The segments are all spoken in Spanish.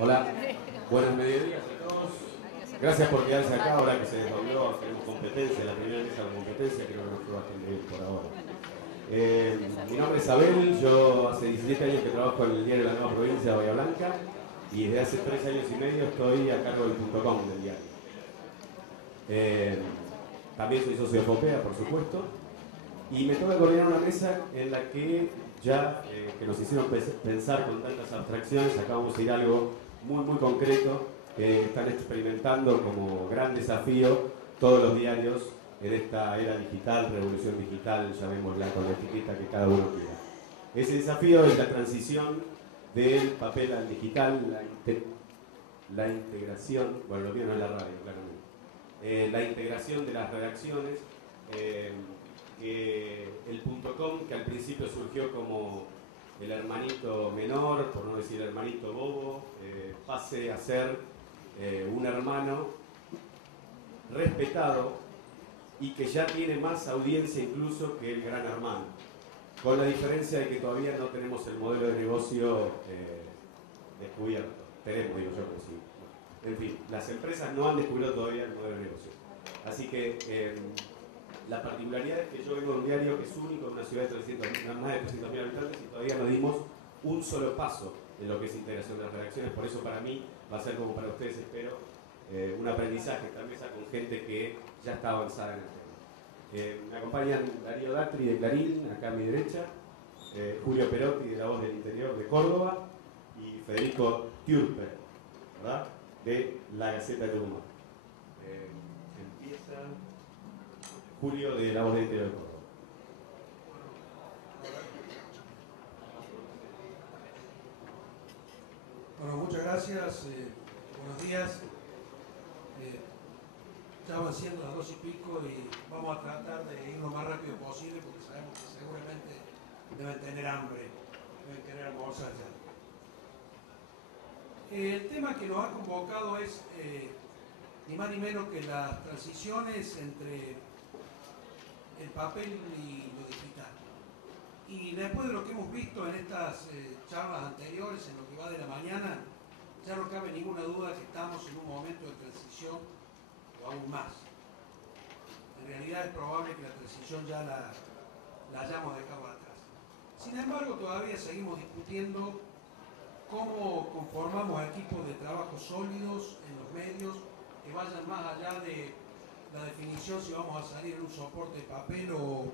Hola, buenos mediodías a todos. Gracias por quedarse acá ahora que se desdobló, tenemos competencia, la primera mesa de competencia, creo que nos fue bastante bien por ahora. Mi nombre es Abel, yo hace 17 años que trabajo en el diario La Nueva Provincia de Bahía Blanca y desde hace 3 años y medio estoy a cargo del .com del diario. También soy socio de Fopea, por supuesto, y me toca coordinar una mesa en la que ya que nos hicieron pensar con tantas abstracciones, acá vamos a ir a algo muy concreto que están experimentando como gran desafío todos los diarios en esta era digital, revolución digital, llamémosla con la etiqueta que cada uno quiera. Ese desafío es la transición del papel al digital, la integración, bueno, lo mío no es la radio, claramente, la integración de las redacciones, el .com, que al principio surgió como el hermanito menor, por no decir el hermanito bobo, pase a ser un hermano respetado y que ya tiene más audiencia incluso que el gran hermano, con la diferencia de que todavía no tenemos el modelo de negocio descubierto. Tenemos, digo yo, pero sí. En fin, las empresas no han descubierto todavía el modelo de negocio. Así que la particularidad es que yo vengo de un diario que es único en una ciudad de más de 300.000 habitantes y todavía no dimos un solo paso en lo que es integración de las redacciones. Por eso para mí va a ser como para ustedes, espero, un aprendizaje esta mesa con gente que ya está avanzada en el tema. Me acompañan Darío Datri de Clarín, acá a mi derecha, Julio Perotti de La Voz del Interior de Córdoba y Federico Türper, ¿verdad?, de La Gaceta de Tucumán. Empieza Julio de La Voz del Interior de Córdoba. Bueno, muchas gracias, buenos días. Ya van siendo las 2:00 y vamos a tratar de ir lo más rápido posible porque sabemos que seguramente deben tener hambre, deben querer almorzar ya. El tema que nos ha convocado es ni más ni menos que las transiciones entre el papel y lo digital. Y después de lo que hemos visto en estas charlas anteriores, en lo que va de la mañana, ya no cabe ninguna duda que estamos en un momento de transición o aún más. En realidad es probable que la transición ya la hayamos dejado atrás. Sin embargo, todavía seguimos discutiendo cómo conformamos equipos de trabajo sólidos en los medios que vayan más allá de la definición si vamos a salir en un soporte de papel o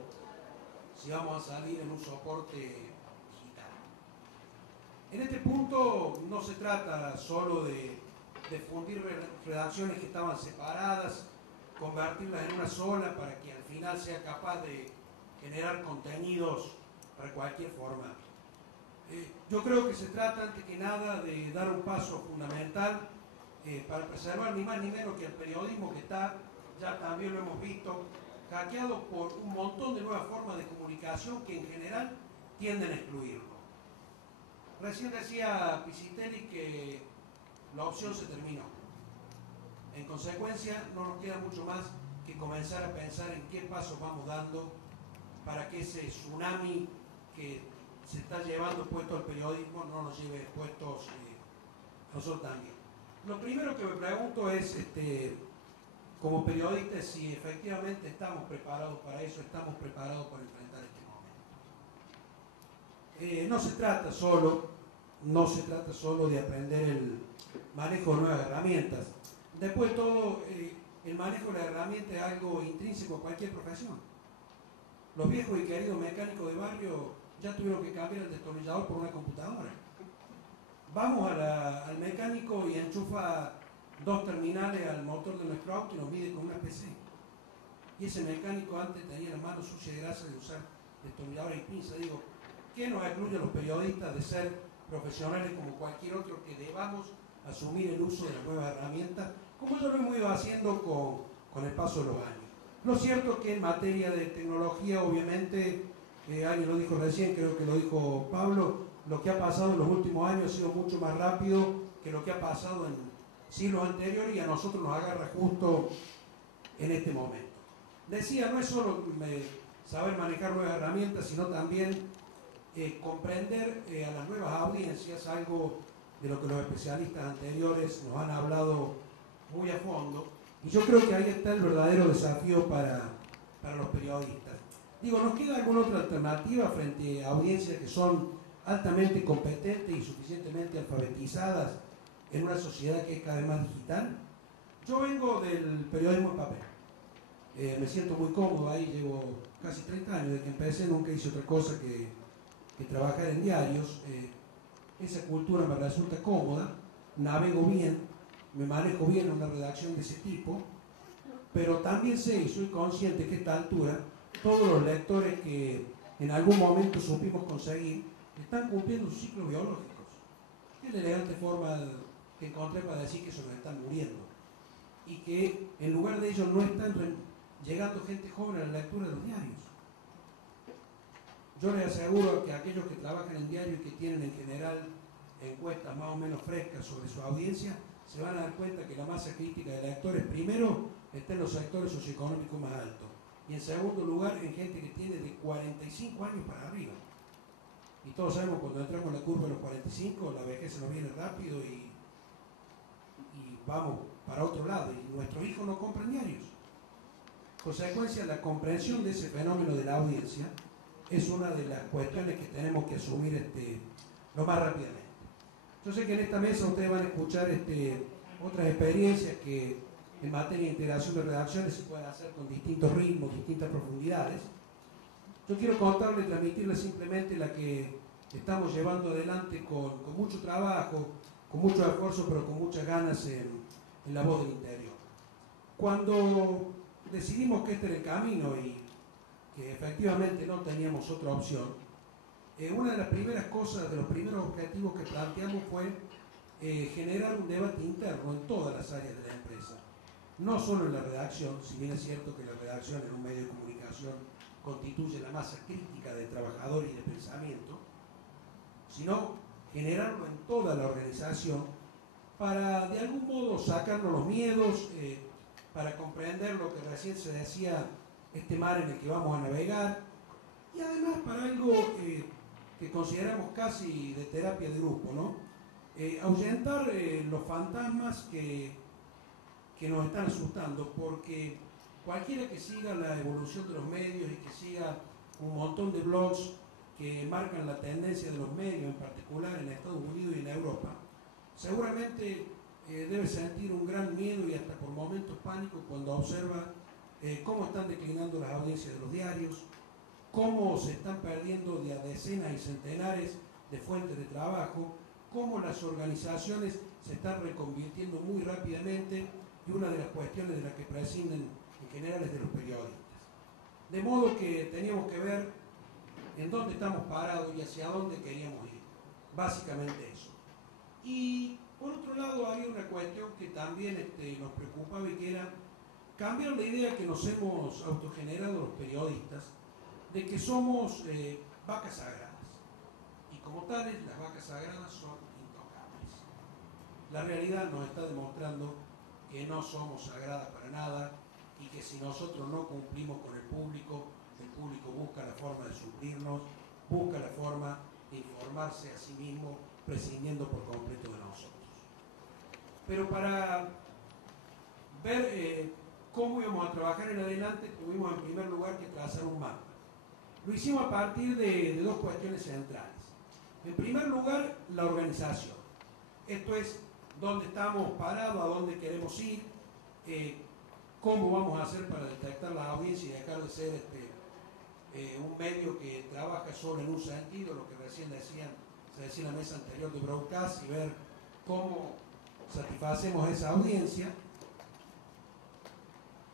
si vamos a salir en un soporte digital. En este punto no se trata solo de fundir redacciones que estaban separadas, convertirlas en una sola para que al final sea capaz de generar contenidos para cualquier formato. Yo creo que se trata antes que nada de dar un paso fundamental para preservar ni más ni menos que el periodismo que está, ya también lo hemos visto, hackeado por un montón de nuevas formas de comunicación que en general tienden a excluirlo. Recién decía Pisitelli que la opción se terminó. En consecuencia, no nos queda mucho más que comenzar a pensar en qué pasos vamos dando para que ese tsunami que se está llevando puesto al periodismo no nos lleve puestos a nosotros también. Lo primero que me pregunto es, como periodistas, si efectivamente estamos preparados para eso, estamos preparados para enfrentar este momento. No se trata solo de aprender el manejo de nuevas herramientas. Después de todo, el manejo de la herramienta es algo intrínseco a cualquier profesión. Los viejos y queridos mecánicos de barrio ya tuvieron que cambiar el destornillador por una computadora. Vamos al mecánico y enchufa 2 terminales al motor de nuestro auto y nos mide con una PC. Y ese mecánico antes tenía la mano sucia de grasa de usar destornilladores y pinzas. Digo, ¿qué nos excluye a los periodistas de ser profesionales como cualquier otro que debamos asumir el uso de las nuevas herramientas, como yo lo hemos ido haciendo con el paso de los años? Lo cierto es que en materia de tecnología, obviamente, alguien lo dijo recién, creo que lo dijo Pablo, lo que ha pasado en los últimos años ha sido mucho más rápido que lo que ha pasado en siglos anteriores y a nosotros nos agarra justo en este momento. Decía, no es solo saber manejar nuevas herramientas, sino también comprender a las nuevas audiencias, algo de lo que los especialistas anteriores nos han hablado muy a fondo, y yo creo que ahí está el verdadero desafío para los periodistas. Digo, ¿nos queda alguna otra alternativa frente a audiencias que son altamente competentes y suficientemente alfabetizadas en una sociedad que es cada vez más digital? Yo vengo del periodismo en papel. Me siento muy cómodo ahí, llevo casi 30 años desde que empecé, nunca hice otra cosa que trabajar en diarios. Esa cultura me resulta cómoda, navego bien, me manejo bien en una redacción de ese tipo, pero también sé y soy consciente que a esta altura todos los lectores que en algún momento supimos conseguir están cumpliendo sus ciclos biológicos. Es la elegante forma que encontré para decir que se nos están muriendo y que en lugar de ellos no están llegando gente joven a la lectura de los diarios. Yo les aseguro que aquellos que trabajan en diario y que tienen en general encuestas más o menos frescas sobre su audiencia, se van a dar cuenta que la masa crítica de lectores, primero, está en los sectores socioeconómicos más altos, y en segundo lugar, en gente que tiene de 45 años para arriba. Y todos sabemos cuando entramos en la curva de los 45, la vejez se nos viene rápido y vamos para otro lado, y nuestros hijos no compran diarios. Consecuencia, la comprensión de ese fenómeno de la audiencia es una de las cuestiones que tenemos que asumir lo más rápidamente. Yo sé que en esta mesa ustedes van a escuchar otras experiencias que en materia de integración de redacciones se pueden hacer con distintos ritmos, distintas profundidades. Yo quiero contarles y transmitirles simplemente la que estamos llevando adelante con mucho trabajo, con mucho esfuerzo, pero con muchas ganas en La Voz del Interior. Cuando decidimos que este era el camino y que efectivamente no teníamos otra opción, una de las primeras cosas, de los primeros objetivos que planteamos fue generar un debate interno en todas las áreas de la empresa. No solo en la redacción, si bien es cierto que la redacción en un medio de comunicación constituye la masa crítica de trabajadores y de pensamiento, sino generarlo en toda la organización para de algún modo sacarnos los miedos, para comprender lo que recién se decía, este mar en el que vamos a navegar, y además para algo que consideramos casi de terapia de grupo, ¿no? Ahuyentar los fantasmas que nos están asustando, porque cualquiera que siga la evolución de los medios y que siga un montón de blogs que marcan la tendencia de los medios, en particular en Estados Unidos y en Europa, seguramente debe sentir un gran miedo y hasta por momentos pánico cuando observa cómo están declinando las audiencias de los diarios, cómo se están perdiendo de a decenas y centenares de fuentes de trabajo, cómo las organizaciones se están reconvirtiendo muy rápidamente, y una de las cuestiones de las que prescinden en general es de los periodistas. De modo que teníamos que ver en dónde estamos parados y hacia dónde queríamos ir. Básicamente eso. Y por otro lado había una cuestión que también nos preocupaba y que era cambiar la idea que nos hemos autogenerado los periodistas de que somos vacas sagradas. Y como tales, las vacas sagradas son intocables. La realidad nos está demostrando que no somos sagradas para nada y que si nosotros no cumplimos con el público busca la forma de suplirnos, busca la forma de informarse a sí mismo, prescindiendo por completo de nosotros. Pero para ver cómo íbamos a trabajar en adelante, tuvimos en primer lugar que trazar un mapa. Lo hicimos a partir de dos cuestiones centrales. En primer lugar, la organización. Esto es, dónde estamos parados, a dónde queremos ir, cómo vamos a hacer para detectar la audiencia y dejar de ser un medio que trabaja solo en un sentido, lo que recién se decía en la mesa anterior de broadcast, y ver cómo satisfacemos esa audiencia.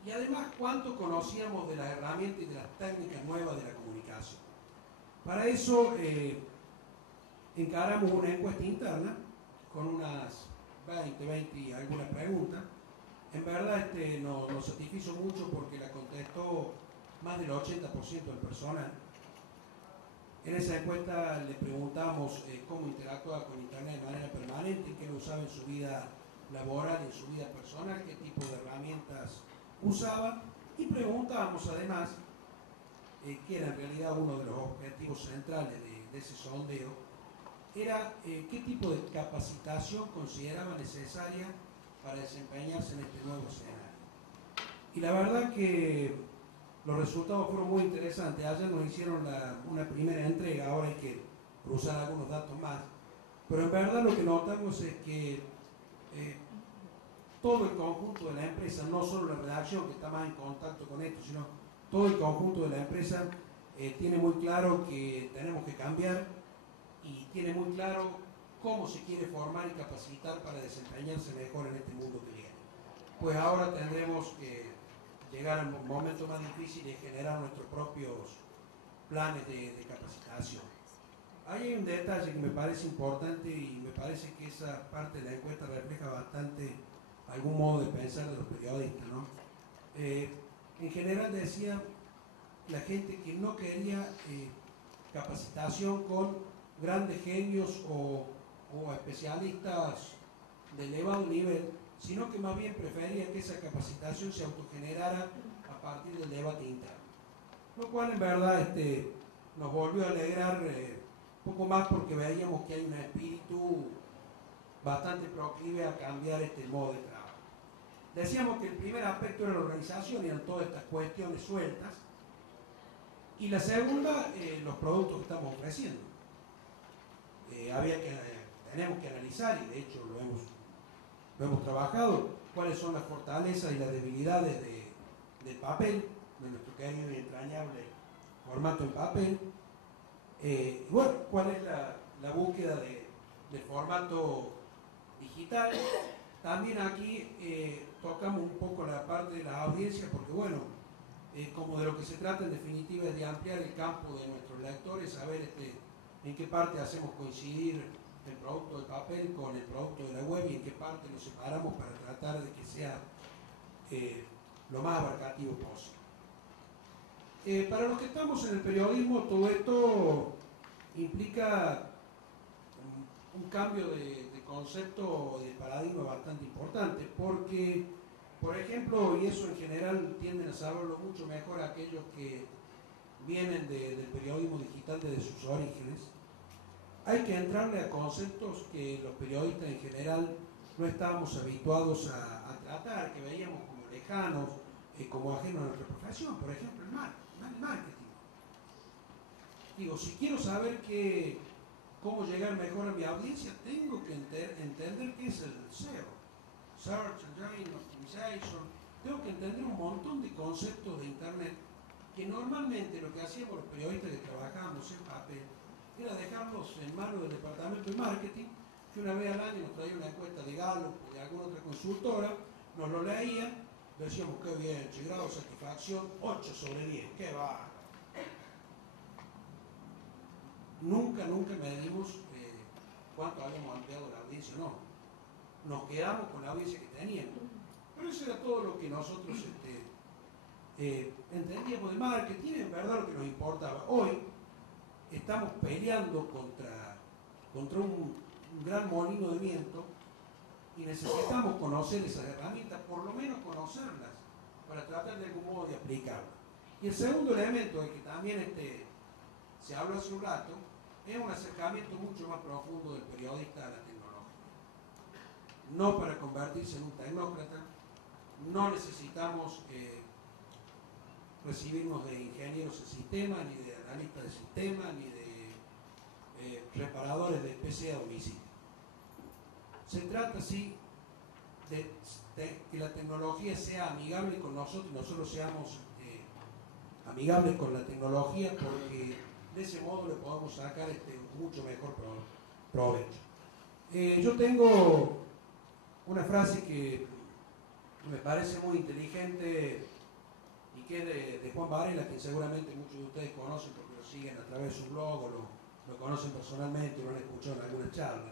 Y además, cuánto conocíamos de las herramientas y de las técnicas nuevas de la comunicación. Para eso encaramos una encuesta interna con unas 20 y algunas preguntas. En verdad nos satisfizo mucho porque la contestó más del 80% del personal. En esa encuesta le preguntamos cómo interactuaba con Internet de manera permanente, qué lo usaba en su vida laboral y en su vida personal, qué tipo de herramientas usaba, y preguntábamos además, que era en realidad uno de los objetivos centrales de ese sondeo, era qué tipo de capacitación consideraba necesaria para desempeñarse en este nuevo escenario. Y la verdad que los resultados fueron muy interesantes. Ayer nos hicieron una primera entrega, ahora hay que cruzar algunos datos más. Pero en verdad lo que notamos es que todo el conjunto de la empresa, no solo la redacción que está más en contacto con esto, sino todo el conjunto de la empresa tiene muy claro que tenemos que cambiar y tiene muy claro cómo se quiere formar y capacitar para desempeñarse mejor en este mundo que viene. Pues ahora tendremos que llegar al momento más difícil de generar nuestros propios planes de capacitación. Hay un detalle que me parece importante y me parece que esa parte de la encuesta refleja bastante algún modo de pensar de los periodistas, ¿no? En general decía la gente que no quería capacitación con grandes genios o especialistas de elevado nivel, sino que más bien prefería que esa capacitación se autogenerara a partir del debate interno. Lo cual en verdad nos volvió a alegrar un poco más porque veíamos que hay un espíritu bastante proclive a cambiar este modo de trabajo. Decíamos que el primer aspecto era la organización y eran todas estas cuestiones sueltas, y la segunda, los productos que estamos ofreciendo. Tenemos que analizar, y de hecho lo hemos trabajado, cuáles son las fortalezas y las debilidades del papel, de nuestro querido y entrañable formato en papel. Bueno, cuál es la búsqueda del formato digital. También aquí tocamos un poco la parte de la audiencia, porque bueno, como de lo que se trata en definitiva es de ampliar el campo de nuestros lectores, saber en qué parte hacemos coincidir el producto de papel con el producto de la web y en qué parte lo separamos para tratar de que sea lo más abarcativo posible. Para los que estamos en el periodismo, todo esto implica un cambio de concepto, de paradigma bastante importante, porque, por ejemplo, y eso en general tienden a saberlo mucho mejor aquellos que vienen del periodismo digital desde sus orígenes, hay que entrarle a conceptos que los periodistas en general no estábamos habituados a tratar, que veíamos como lejanos, como ajenos a nuestra profesión, por ejemplo el marketing. Digo, si quiero saber cómo llegar mejor a mi audiencia, tengo que entender qué es el SEO, Search Engine Optimization. Tengo que entender un montón de conceptos de Internet que normalmente lo que hacíamos los periodistas que trabajábamos en papel era dejarlos en manos del departamento de marketing, que una vez al año nos traía una encuesta de Gallup o de alguna otra consultora, nos lo leían, decíamos qué bien, grado de satisfacción 8 sobre 10, qué va. Nunca medimos cuánto habíamos ampliado la audiencia, no. Nos quedamos con la audiencia que teníamos. Pero eso era todo lo que nosotros entendíamos de marketing, en verdad lo que nos importaba. Hoy estamos peleando contra un gran molino de viento y necesitamos conocer esas herramientas, por lo menos conocerlas, para tratar de algún modo de aplicarlas. Y el segundo elemento de que también se habló hace un rato, es un acercamiento mucho más profundo del periodista a la tecnología. No para convertirse en un tecnócrata, no necesitamos recibirnos de ingenieros de sistema, ni de analistas de sistema, ni de reparadores de PC a domicilio. Se trata, sí, de que la tecnología sea amigable con nosotros y nosotros seamos amigables con la tecnología, porque de ese modo le podemos sacar mucho mejor provecho. Yo tengo una frase que me parece muy inteligente y que es de Juan Varela, que seguramente muchos de ustedes conocen porque lo siguen a través de su blog o lo conocen personalmente o lo han escuchado en alguna charla.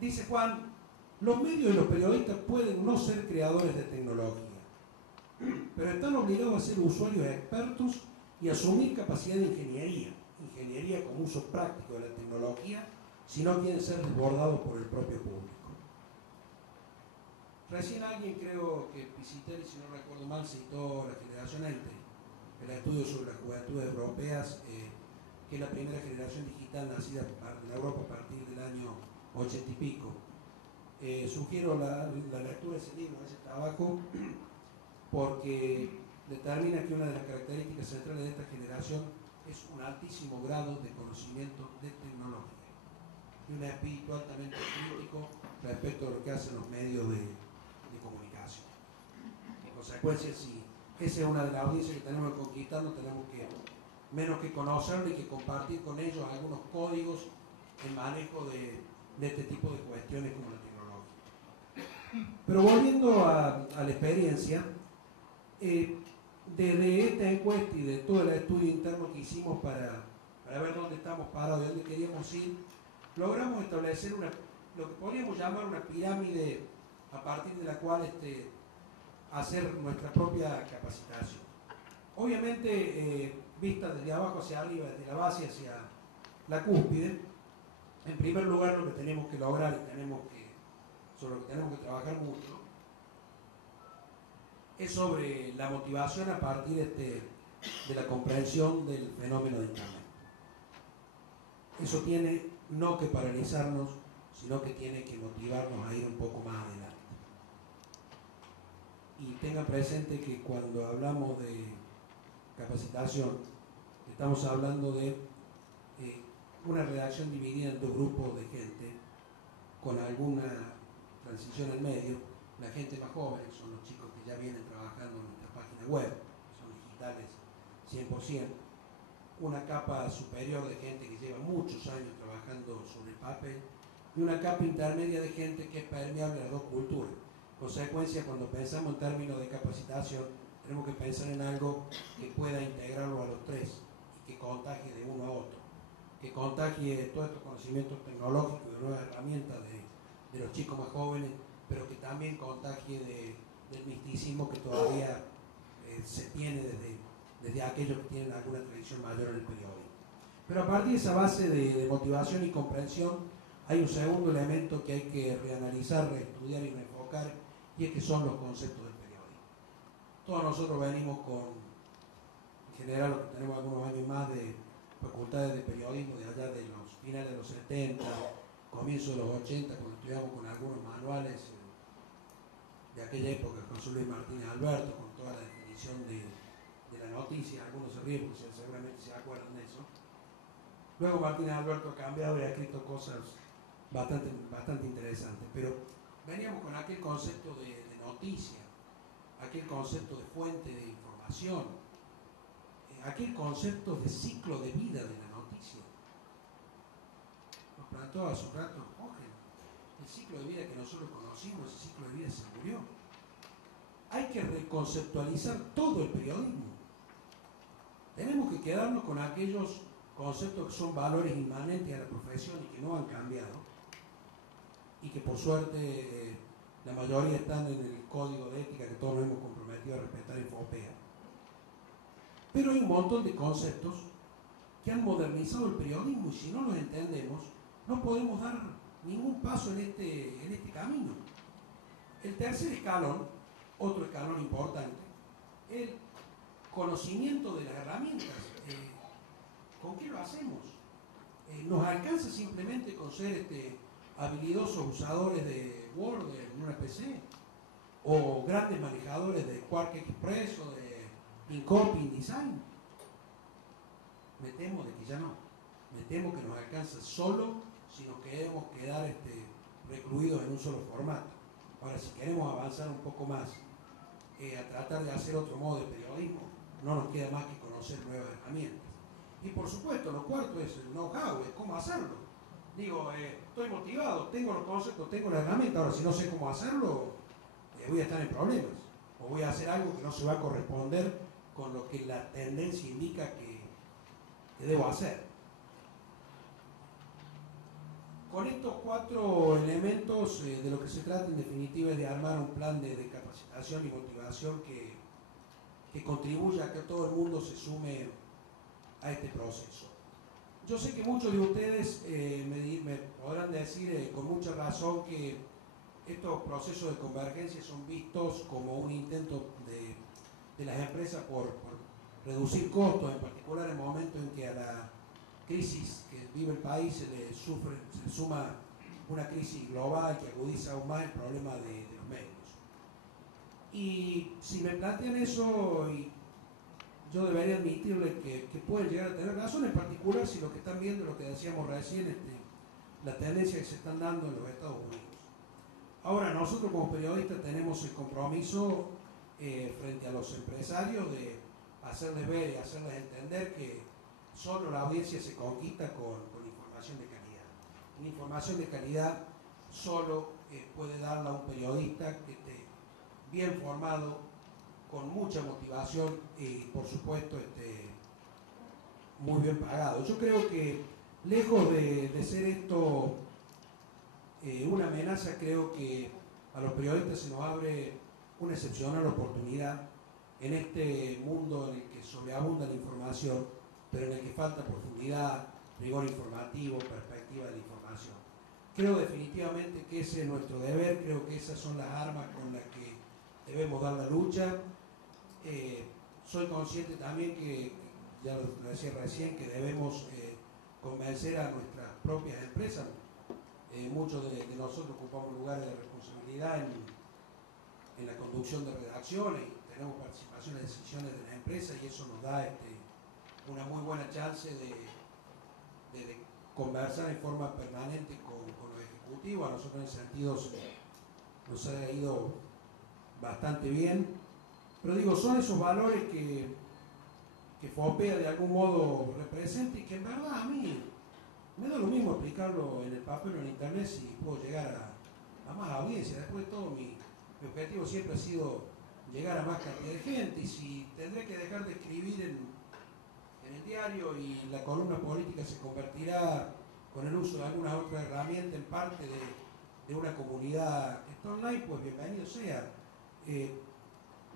Dice Juan: los medios y los periodistas pueden no ser creadores de tecnología, pero están obligados a ser usuarios expertos y asumir capacidad de ingeniería como uso práctico de la tecnología, si no quieren ser desbordados por el propio público. Recién alguien, creo que Pisiteri, si no recuerdo mal, citó la generación Entre, el estudio sobre las juventudes europeas, que es la primera generación digital nacida en Europa a partir del año 80 y pico. Sugiero la lectura de ese libro, de ese trabajo, porque determina que una de las características centrales de esta generación es un altísimo grado de conocimiento de tecnología y un espíritu altamente crítico respecto a lo que hacen los medios de comunicación. En consecuencia, si esa es una de las audiencias que tenemos que conquistar, no tenemos que menos que conocerlo y que compartir con ellos algunos códigos en manejo de este tipo de cuestiones como la tecnología. Pero volviendo a la experiencia, desde esta encuesta y de todo el estudio interno que hicimos para ver dónde estamos parados y dónde queríamos ir, logramos establecer lo que podríamos llamar una pirámide a partir de la cual hacer nuestra propia capacitación. Obviamente, vista desde abajo hacia arriba, desde la base hacia la cúspide, en primer lugar lo que tenemos que lograr y sobre lo que tenemos que trabajar mucho es sobre la motivación a partir de la comprensión del fenómeno de Internet. Eso tiene no que paralizarnos, sino que tiene que motivarnos a ir un poco más adelante. Y tengan presente que cuando hablamos de capacitación, estamos hablando de una redacción dividida en dos grupos de gente, con alguna transición en medio. La gente más joven, son los chicos que ya vienen trabajando en nuestra página web, que son digitales 100%, una capa superior de gente que lleva muchos años trabajando sobre el papel, y una capa intermedia de gente que es permeable a las dos culturas. En consecuencia, cuando pensamos en términos de capacitación, tenemos que pensar en algo que pueda integrarlo a los tres y que contagie de uno a otro, que contagie todos estos conocimientos tecnológicos y de nuevas herramientas de los chicos más jóvenes, pero que también contagie del misticismo que todavía se tiene desde aquellos que tienen alguna tradición mayor en el periodismo. Pero a partir de esa base de motivación y comprensión, hay un segundo elemento que hay que reanalizar, reestudiar y reenfocar, y es que son los conceptos del periodismo. Todos nosotros venimos en general, los que tenemos algunos años más de facultades de periodismo, de allá de los finales de los 70, comienzos de los 80, cuando estudiamos con algunos manuales de aquella época, José Luis Martínez Alberto, con toda la definición de la noticia. Algunos se ríen porque seguramente se acuerdan de eso. Luego Martínez Alberto ha cambiado y ha escrito cosas bastante interesantes, pero veníamos con aquel concepto de noticia, aquel concepto de fuente de información, aquel concepto de ciclo de vida de la noticia. Nos planteó hace un rato Jorge, el ciclo de vida que nosotros conocimos, ese ciclo de vida se murió. Hay que reconceptualizar todo el periodismo. Tenemos que quedarnos con aquellos conceptos que son valores inmanentes a la profesión y que no han cambiado, y que por suerte la mayoría están en el código de ética que todos nos hemos comprometido a respetar en FOPEA. Pero hay un montón de conceptos que han modernizado el periodismo, y si no los entendemos, no podemos dar ningún paso en este camino. El tercer escalón, otro escalón importante, el conocimiento de las herramientas. ¿Con qué lo hacemos? ¿Nos alcanza simplemente con ser habilidosos usadores de Word en una PC? ¿O grandes manejadores de Quark Express o de InCopy, InDesign? Me temo de que ya no. Me temo que nos alcanza solo si nos queremos quedar recluidos en un solo formato. Ahora, si queremos avanzar un poco más a tratar de hacer otro modo de periodismo, no nos queda más que conocer nuevas herramientas. Y por supuesto, lo cuarto es el know-how, es cómo hacerlo. Digo, estoy motivado, tengo los conceptos, tengo la herramienta, ahora si no sé cómo hacerlo, voy a estar en problemas. O voy a hacer algo que no se va a corresponder con lo que la tendencia indica que debo hacer. Con estos cuatro elementos, de lo que se trata en definitiva es de armar un plan de capacitación y motivación que contribuya a que todo el mundo se sume a este proceso. Yo sé que muchos de ustedes me podrán decir con mucha razón que estos procesos de convergencia son vistos como un intento de las empresas por reducir costos, en particular en el momento en que a la crisis que vive el país se le suma una crisis global que agudiza aún más el problema de los medios. Y si me plantean eso, yo debería admitirle que pueden llegar a tener razón, en particular si lo que están viendo, lo que decíamos recién, la tendencia que se están dando en los Estados Unidos. Ahora, nosotros como periodistas tenemos el compromiso frente a los empresarios de hacerles ver y hacerles entender que solo la audiencia se conquista con información de calidad. Una información de calidad solo puede darla un periodista que esté bien formado, con mucha motivación y por supuesto muy bien pagado. Yo creo que lejos de ser esto una amenaza, creo que a los periodistas se nos abre una excepcional oportunidad en este mundo en el que sobreabunda la información, pero en el que falta profundidad, rigor informativo, perspectiva de la información. Creo definitivamente que ese es nuestro deber, creo que esas son las armas con las que debemos dar la lucha. Soy consciente también que, ya lo decía recién, que debemos convencer a nuestras propias empresas. Muchos de nosotros ocupamos lugares de responsabilidad en la conducción de redacciones y tenemos participación en decisiones de las empresas, y eso nos da una muy buena chance de conversar en forma permanente con los ejecutivos. A nosotros en ese sentido nos ha ido bastante bien, pero digo, son esos valores que FOPEA de algún modo representa y que en verdad a mí me da lo mismo explicarlo en el papel o en internet si puedo llegar a más audiencia. Después de todo, mi objetivo siempre ha sido llegar a más cantidad de gente, y si tendré que dejar de escribir en el diario y la columna política se convertirá con el uso de alguna otra herramienta en parte de una comunidad que está online, pues bienvenido sea. De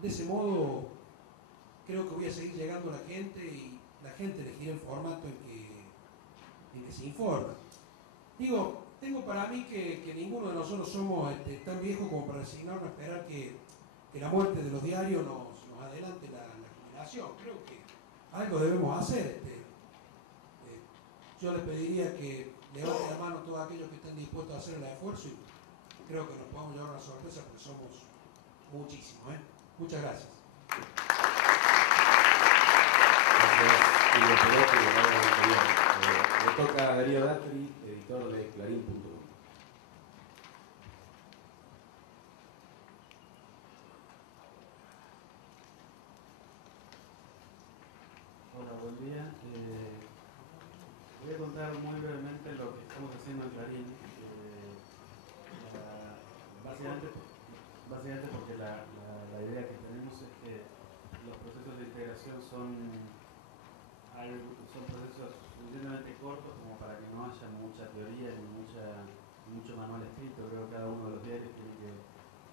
ese modo creo que voy a seguir llegando a la gente y la gente elegirá el formato en que se informa. Digo, tengo para mí que ninguno de nosotros somos tan viejos como para resignarnos a esperar que la muerte de los diarios nos adelante la jubilación. Creo que algo debemos hacer. Yo les pediría que levanten la mano todos aquellos que estén dispuestos a hacer el esfuerzo, y creo que nos podemos llevar una sorpresa porque somos muchísimos. Muchas gracias. Le toca a Darío Datri, editor de Clarín.com. Hola, buen día. Voy a contar muy brevemente lo que estamos haciendo en Clarín. Básicamente porque la idea que tenemos es que los procesos de integración son procesos suficientemente cortos como para que no haya mucha teoría ni mucho manual escrito. Creo que cada uno de los diarios tiene que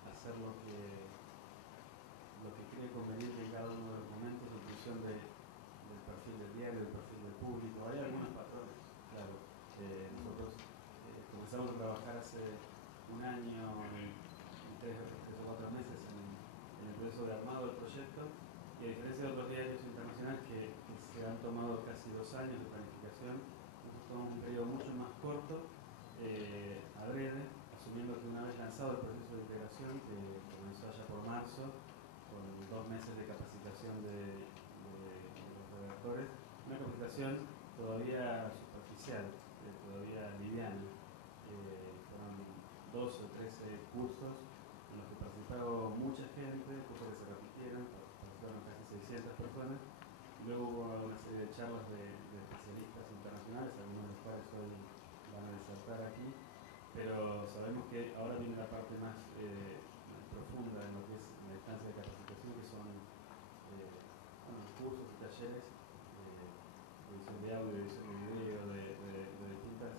hacer lo que cree conveniente en cada uno de los momentos en función del perfil del diario, del perfil del público. Hay algunos patrones, claro. Nosotros comenzamos a trabajar hace un año y 3 o 4 meses en el proceso de armado del proyecto, y a diferencia de otros diarios internacionales que se han tomado casi 2 años de planificación, nosotros tomamos un periodo mucho más corto, adrede, asumiendo que una vez lanzado el proceso de integración, que comenzó allá por marzo, con 2 meses de capacitación de los redactores, una capacitación todavía superficial, todavía liviana. Fueron 12 o 13 cursos en los que participaron mucha gente, cursos que se repitieron, participaron casi 600 personas, y luego hubo una serie de charlas de especialistas internacionales, algunos de los cuales hoy van a disertar aquí, pero sabemos que ahora viene la parte más profunda en lo que es la instancia de capacitación, que son cursos y talleres de edición de audio, de edición de video, de distintas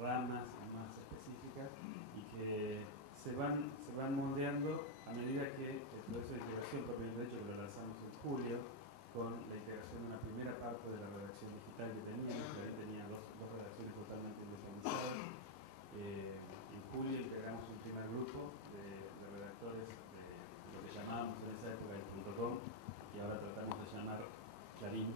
ramas más específicas, y que se van moldeando a medida que el proceso de integración, propiamente dicho, que lo lanzamos en julio, con la integración de una primera parte de la redacción digital que teníamos, que ahí tenía dos redacciones totalmente independizadas. En julio integramos un primer grupo de redactores de lo que llamábamos en esa época el .com, y ahora tratamos de llamar Clarín.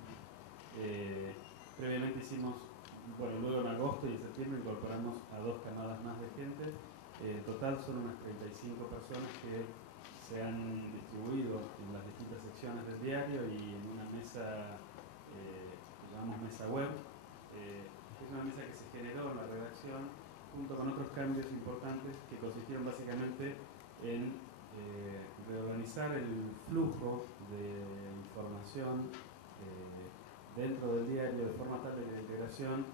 más de gente. En total son unas 35 personas que se han distribuido en las distintas secciones del diario y en una mesa que llamamos mesa web. Es una mesa que se generó en la redacción junto con otros cambios importantes que consistieron básicamente en reorganizar el flujo de información dentro del diario de forma tal de que la integración,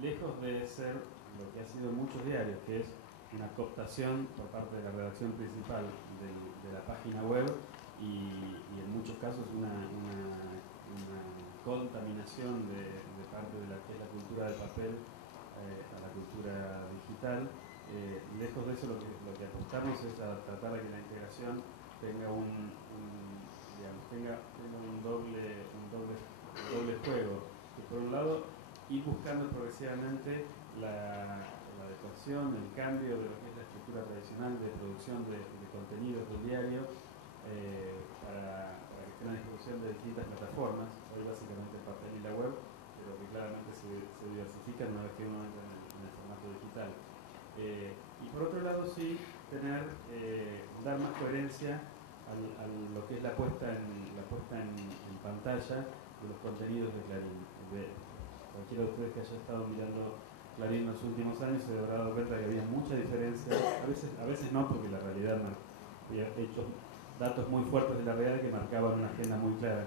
lejos de ser lo que ha sido en muchos diarios, que es una cooptación por parte de la redacción principal de la página web y en muchos casos una contaminación de parte de la que es la cultura del papel a la cultura digital. Lejos de eso lo que apostamos es a tratar de que la integración tenga un doble juego, que por un lado ir buscando progresivamente la adecuación, el cambio de lo que es la estructura tradicional de producción de contenidos del diario para que estén a disposición de distintas plataformas, hoy básicamente el papel y la web, pero que claramente se diversifican una vez que uno entra en el formato digital. Y por otro lado sí dar más coherencia a lo que es la puesta en pantalla de los contenidos de Clarín. Cualquiera de ustedes que haya estado mirando Clarín en los últimos años se habrá dado cuenta que había mucha diferencia, a veces no, porque la realidad había hecho datos muy fuertes de la realidad que marcaban una agenda muy clara,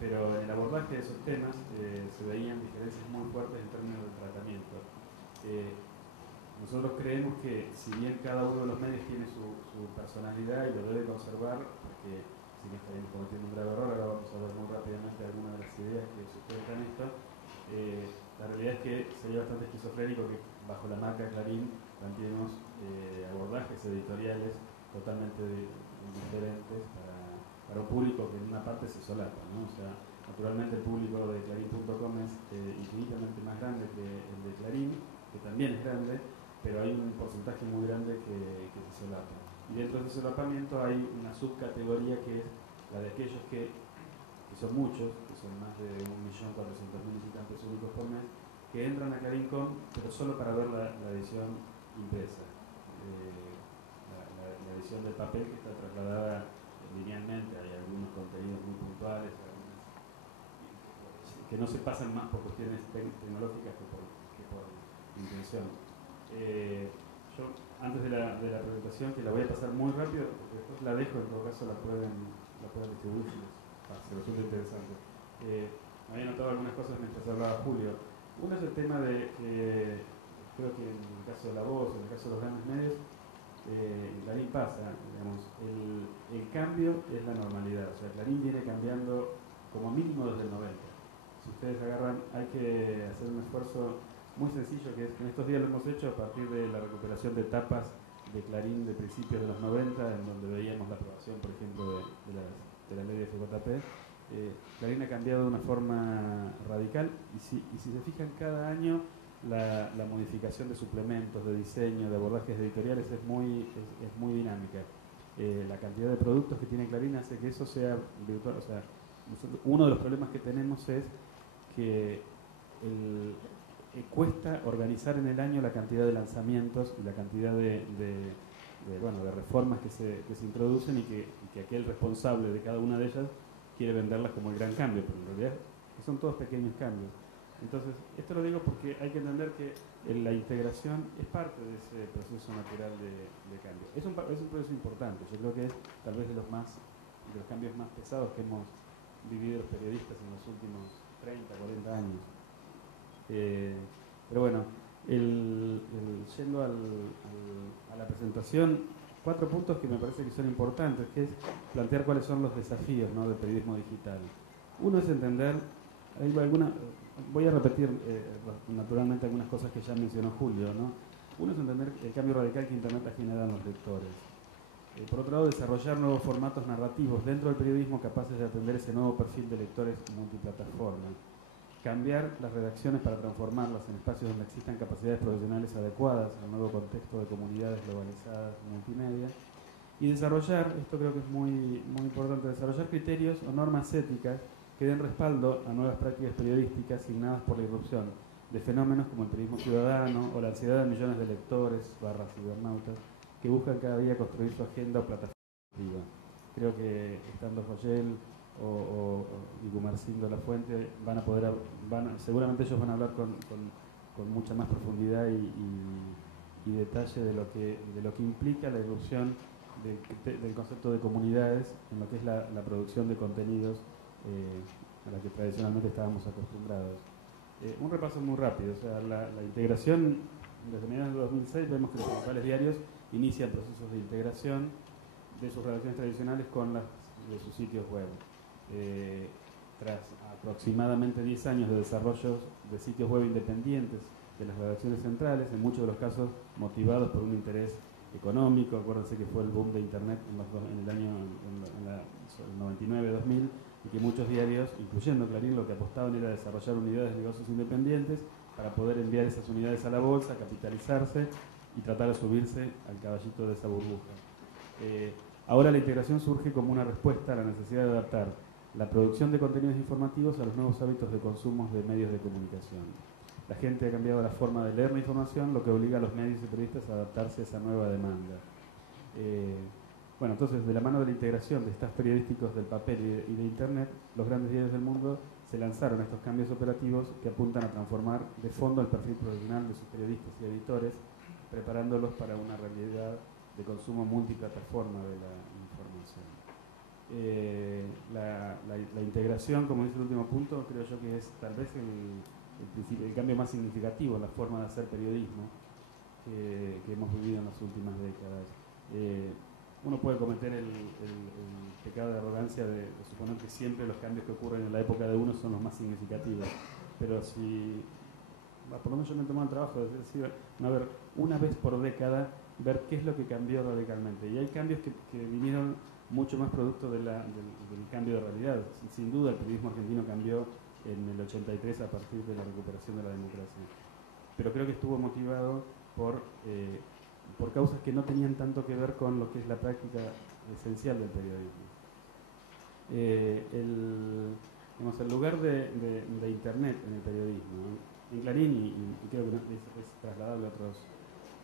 pero en el abordaje de esos temas se veían diferencias muy fuertes en términos de tratamiento. Nosotros creemos que si bien cada uno de los medios tiene su personalidad y lo debe conservar, porque si no estaríamos cometiendo un grave error, ahora vamos a ver muy rápidamente algunas de las ideas que sustentan esto, la realidad es que sería bastante esquizofrénico que bajo la marca Clarín planteemos abordajes editoriales totalmente diferentes para un público que en una parte se solapa, ¿no? O sea, naturalmente el público de Clarín.com es infinitamente más grande que el de Clarín, que también es grande, pero hay un porcentaje muy grande que se solapa. Y dentro de ese solapamiento hay una subcategoría que es la de aquellos que son muchos, que son más de 1.400.000 visitantes únicos por mes, que entran a Clarín.com, pero solo para ver la edición impresa, la edición de papel que está trasladada linealmente. Hay algunos contenidos muy puntuales, que no se pasan más por cuestiones tecnológicas que por intención. Yo, antes de la presentación, que la voy a pasar muy rápido, porque después la dejo, en todo caso la pueden distribuir si les resulta interesante. Me había notado algunas cosas mientras hablaba Julio. Uno es el tema de que creo que en el caso de La Voz, en el caso de los grandes medios, Clarín pasa, digamos, el cambio es la normalidad. O sea, Clarín viene cambiando como mínimo desde el 90. Si ustedes agarran, hay que hacer un esfuerzo muy sencillo, que es que en estos días lo hemos hecho a partir de la recuperación de tapas de Clarín de principios de los 90, en donde veíamos la aprobación, por ejemplo, de la ley de FJP. Clarín ha cambiado de una forma radical y si se fijan, cada año la modificación de suplementos, de diseño, de abordajes editoriales es muy dinámica. La cantidad de productos que tiene Clarín hace que eso sea virtual. O sea, uno de los problemas que tenemos es que cuesta organizar en el año la cantidad de lanzamientos y la cantidad de reformas que se introducen y que aquel responsable de cada una de ellas quiere venderlas como el gran cambio, pero en realidad son todos pequeños cambios. Entonces, esto lo digo porque hay que entender que la integración es parte de ese proceso natural de cambio. Es un proceso importante, yo creo que es tal vez de los cambios más pesados que hemos vivido los periodistas en los últimos 30, 40 años. Pero bueno, yendo a la presentación, 4 puntos que me parece que son importantes, que es plantear cuáles son los desafíos, ¿no?, del periodismo digital. Uno es entender, voy a repetir naturalmente algunas cosas que ya mencionó Julio, ¿no? Uno es entender el cambio radical que Internet ha generado en los lectores. Por otro lado, desarrollar nuevos formatos narrativos dentro del periodismo capaces de atender ese nuevo perfil de lectores multiplataforma. Cambiar las redacciones para transformarlas en espacios donde existan capacidades profesionales adecuadas al nuevo contexto de comunidades globalizadas multimedia. Y desarrollar, esto creo que es muy, muy importante, desarrollar criterios o normas éticas que den respaldo a nuevas prácticas periodísticas signadas por la irrupción de fenómenos como el periodismo ciudadano o la ansiedad de millones de lectores / cibernautas que buscan cada día construir su agenda o plataforma. Creo que estando Joyel y Gumersindo La Fuente seguramente ellos van a hablar con mucha más profundidad y detalle de lo que implica la irrupción del concepto de comunidades en lo que es la producción de contenidos a la que tradicionalmente estábamos acostumbrados. Un repaso muy rápido, o sea, la integración desde mediados de 2006 vemos que los principales diarios inician procesos de integración de sus redacciones tradicionales con las de sus sitios web. Tras aproximadamente 10 años de desarrollo de sitios web independientes de las redacciones centrales, en muchos de los casos motivados por un interés económico. Acuérdense que fue el boom de Internet en el año 99-2000 y que muchos diarios, incluyendo Clarín, lo que apostaban era desarrollar unidades de negocios independientes para poder enviar esas unidades a la bolsa, capitalizarse y tratar de subirse al caballito de esa burbuja. Ahora la integración surge como una respuesta a la necesidad de adaptar la producción de contenidos informativos a los nuevos hábitos de consumo de medios de comunicación. La gente ha cambiado la forma de leer la información, lo que obliga a los medios y periodistas a adaptarse a esa nueva demanda. Bueno, entonces, de la mano de la integración de estados periodísticos del papel y de Internet, los grandes diarios del mundo se lanzaron a estos cambios operativos que apuntan a transformar de fondo el perfil profesional de sus periodistas y editores, preparándolos para una realidad de consumo multiplataforma de la información. La integración, como dice el último punto, creo yo que es tal vez el cambio más significativo en la forma de hacer periodismo que hemos vivido en las últimas décadas. Uno puede cometer el pecado de arrogancia de suponer que siempre los cambios que ocurren en la época de uno son los más significativos, pero si, por lo menos yo me he tomado el trabajo de decir, una vez por década, ver qué es lo que cambió radicalmente. Y hay cambios que vinieron mucho más producto del cambio de realidad. Sin duda el periodismo argentino cambió en el 83 a partir de la recuperación de la democracia. Pero creo que estuvo motivado por causas que no tenían tanto que ver con lo que es la práctica esencial del periodismo. El lugar de Internet en el periodismo, en Clarín, y creo que es trasladable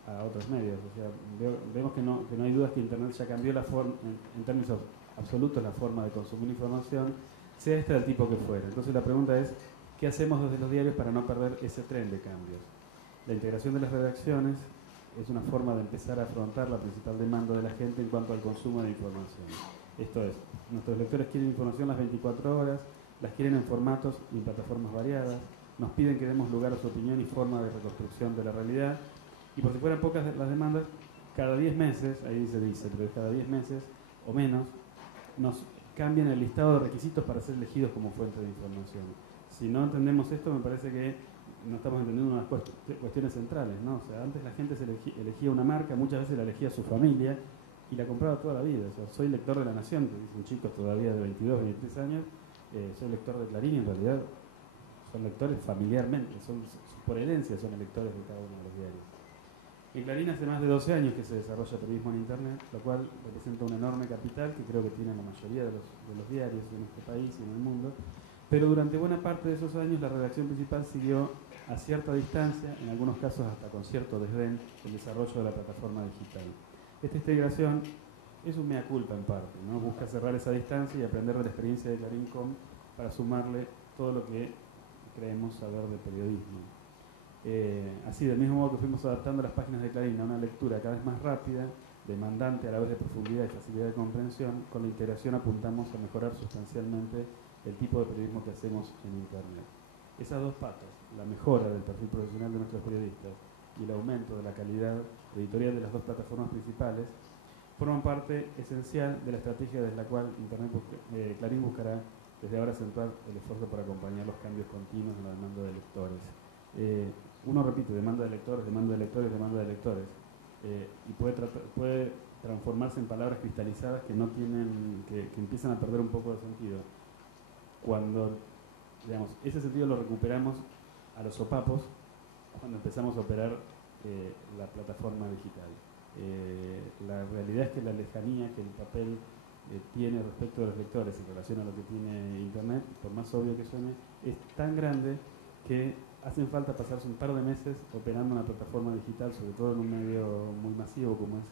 a otros medios. O sea, vemos que no hay dudas que Internet ya cambió la forma, en términos absolutos, la forma de consumir información, sea este del tipo que fuera. Entonces la pregunta es, ¿qué hacemos desde los diarios para no perder ese tren de cambios? La integración de las redacciones es una forma de empezar a afrontar la principal demanda de la gente en cuanto al consumo de información. Esto es, nuestros lectores quieren información las 24 horas, las quieren en formatos y en plataformas variadas, nos piden que demos lugar a su opinión y forma de reconstrucción de la realidad, y por si fueran pocas las demandas, cada 10 meses, ahí se dice, pero cada 10 meses o menos, nos cambian el listado de requisitos para ser elegidos como fuente de información. Si no entendemos esto, me parece que no estamos entendiendo unas cuestiones centrales, ¿no? O sea, antes la gente se elegía una marca, muchas veces la elegía su familia y la compraba toda la vida. O sea, soy lector de La Nación, que dicen chicos todavía de 22, 23 años, soy lector de Clarín y en realidad son lectores familiarmente, por herencia son lectores de cada uno de los diarios. En Clarín hace más de 12 años que se desarrolla periodismo en Internet, lo cual representa un enorme capital que creo que tienen la mayoría de los diarios de nuestro país y en el mundo, pero durante buena parte de esos años la redacción principal siguió a cierta distancia, en algunos casos hasta con cierto desdén, el desarrollo de la plataforma digital. Esta integración es un mea culpa en parte, ¿no? Busca cerrar esa distancia y aprender de la experiencia de Clarín.com para sumarle todo lo que creemos saber del periodismo. Así, del mismo modo que fuimos adaptando las páginas de Clarín a una lectura cada vez más rápida, demandante a la vez de profundidad y facilidad de comprensión, con la integración apuntamos a mejorar sustancialmente el tipo de periodismo que hacemos en Internet. Esas dos patas, la mejora del perfil profesional de nuestros periodistas y el aumento de la calidad editorial de las dos plataformas principales, forman parte esencial de la estrategia desde la cual Clarín buscará desde ahora centrar el esfuerzo para acompañar los cambios continuos en la demanda de lectores. Uno repite, demanda de lectores, demanda de lectores, demanda de lectores, y puede transformarse en palabras cristalizadas que no tienen, que empiezan a perder un poco de sentido. Cuando, digamos, ese sentido lo recuperamos a los sopapos cuando empezamos a operar la plataforma digital. La realidad es que la lejanía que el papel tiene respecto de los lectores en relación a lo que tiene Internet, por más obvio que suene, es tan grande que hacen falta pasarse un par de meses operando una plataforma digital, sobre todo en un medio muy masivo como es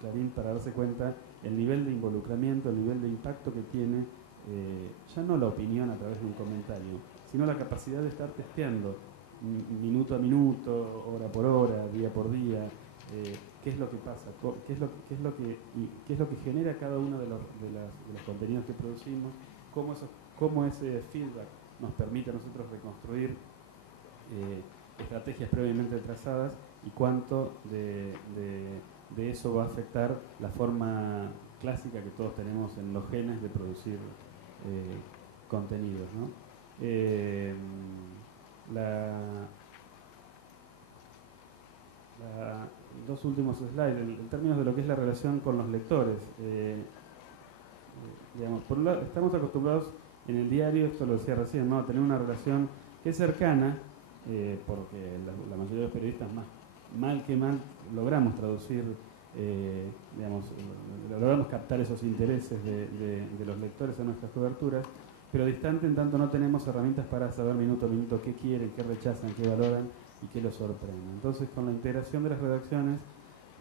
Clarín, para darse cuenta el nivel de involucramiento, el nivel de impacto que tiene, ya no la opinión a través de un comentario, sino la capacidad de estar testeando minuto a minuto, hora por hora, día por día, qué es lo que pasa, qué es lo que genera cada uno de los contenidos que producimos, cómo ese feedback nos permite a nosotros reconstruir estrategias previamente trazadas y cuánto de eso va a afectar la forma clásica que todos tenemos en los genes de producir contenidos, ¿no? Dos últimos slides, en términos de lo que es la relación con los lectores. Digamos, por un lado, estamos acostumbrados en el diario, esto lo decía recién, ¿no?, a tener una relación que es cercana, porque la mayoría de los periodistas mal que mal logramos traducir, logramos captar esos intereses de los lectores en nuestras coberturas, pero distante en tanto no tenemos herramientas para saber minuto a minuto qué quieren, qué rechazan, qué valoran y qué los sorprende. Entonces, con la integración de las redacciones,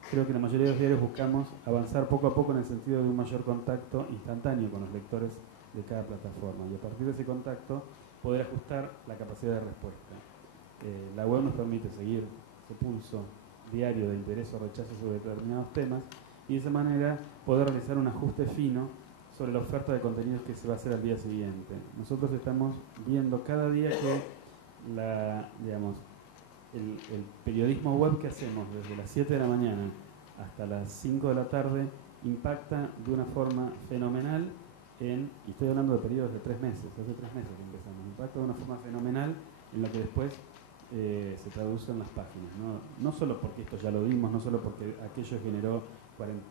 creo que la mayoría de los diarios buscamos avanzar poco a poco en el sentido de un mayor contacto instantáneo con los lectores de cada plataforma y a partir de ese contacto poder ajustar la capacidad de respuesta. La web nos permite seguir ese pulso diario de interés o rechazo sobre determinados temas y de esa manera poder realizar un ajuste fino sobre la oferta de contenidos que se va a hacer al día siguiente. Nosotros estamos viendo cada día que el periodismo web que hacemos desde las 7 de la mañana hasta las 5 de la tarde impacta de una forma fenomenal y estoy hablando de periodos de 3 meses, hace 3 meses que empezamos, impacta de una forma fenomenal en lo que después se traduce en las páginas, no solo porque esto ya lo vimos, no solo porque aquello generó,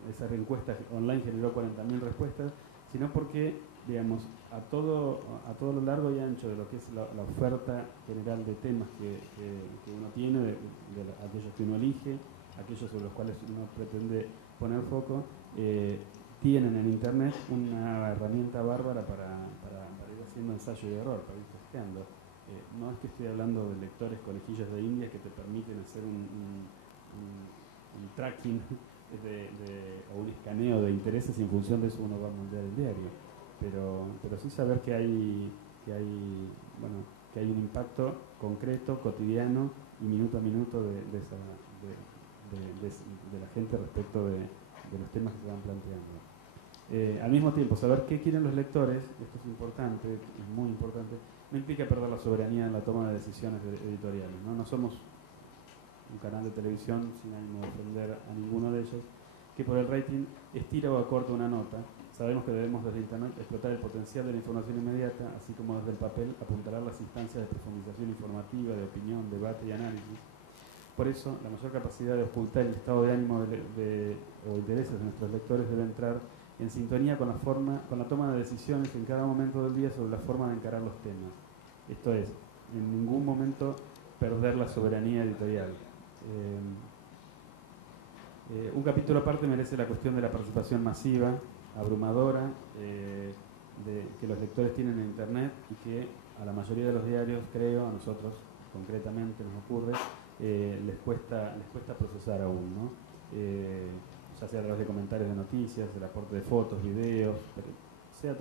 esa encuesta online generó 40.000 respuestas, sino porque, digamos, a todo lo largo y ancho de lo que es la oferta general de temas que uno tiene, de aquellos que uno elige, aquellos sobre los cuales uno pretende poner foco, tienen en Internet una herramienta bárbara para ir haciendo ensayo y error, para ir testeando. No es que estoy hablando de lectores conejillos de India que te permiten hacer un tracking o un escaneo de intereses y en función de eso uno va a moldear el diario. Pero sí saber que hay un impacto concreto, cotidiano y minuto a minuto de la gente respecto de los temas que se van planteando. Al mismo tiempo, saber qué quieren los lectores, esto es importante, es muy importante, no implica perder la soberanía en la toma de decisiones editoriales, ¿no? No somos un canal de televisión, sin ánimo de ofender a ninguno de ellos, que por el rating estira o acorta una nota. Sabemos que debemos desde Internet explotar el potencial de la información inmediata, así como desde el papel apuntalar las instancias de profundización informativa, de opinión, debate y análisis. Por eso, la mayor capacidad de ocultar el estado de ánimo o intereses de nuestros lectores debe entrar en sintonía con la toma de decisiones en cada momento del día sobre la forma de encarar los temas. Esto es, en ningún momento perder la soberanía editorial. Un capítulo aparte merece la cuestión de la participación masiva, abrumadora, que los lectores tienen en Internet y que a la mayoría de los diarios, creo, a nosotros concretamente nos ocurre, les cuesta procesar aún, ¿no? Ya sea a través de comentarios de noticias, el aporte de fotos, videos, sea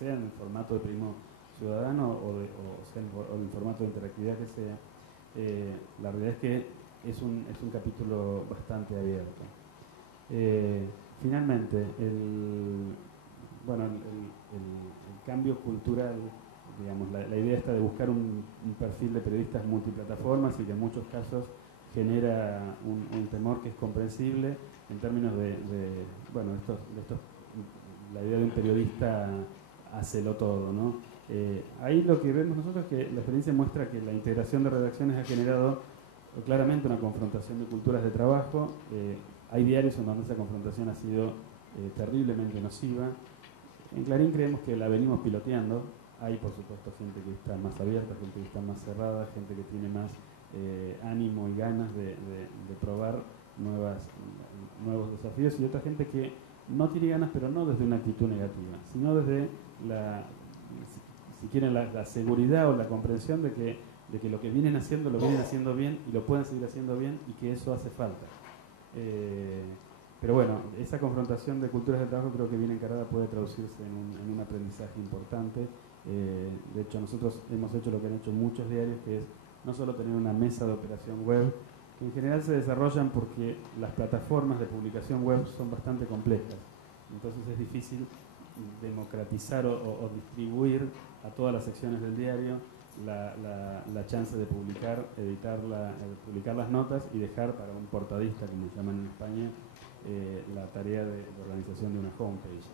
en el formato de periodismo ciudadano o en el formato de interactividad que sea. La realidad es que es un capítulo bastante abierto. Finalmente, el cambio cultural, digamos, la idea esta de buscar un perfil de periodistas multiplataformas y que en muchos casos genera un temor que es comprensible en términos de la idea de un periodista hácelo todo, ¿no? Ahí lo que vemos nosotros es que la experiencia muestra que la integración de redacciones ha generado claramente una confrontación de culturas de trabajo. Hay diarios en donde esa confrontación ha sido terriblemente nociva. En Clarín creemos que la venimos piloteando. Hay, por supuesto, gente que está más abierta, gente que está más cerrada, gente que tiene más ánimo y ganas de probar nuevos desafíos y otra gente que no tiene ganas, pero no desde una actitud negativa, sino desde si quieren la seguridad o la comprensión de que de que lo que vienen haciendo lo vienen haciendo bien y lo pueden seguir haciendo bien y que eso hace falta. Pero bueno, esa confrontación de culturas del trabajo creo que bien encarada puede traducirse en un aprendizaje importante. De hecho, nosotros hemos hecho lo que han hecho muchos diarios, que es no solo tener una mesa de operación web, que en general se desarrollan porque las plataformas de publicación web son bastante complejas. Entonces es difícil democratizar o distribuir a todas las secciones del diario la chance de publicar, publicar las notas y dejar para un portadista, como llaman en España, la tarea de organización de una homepage.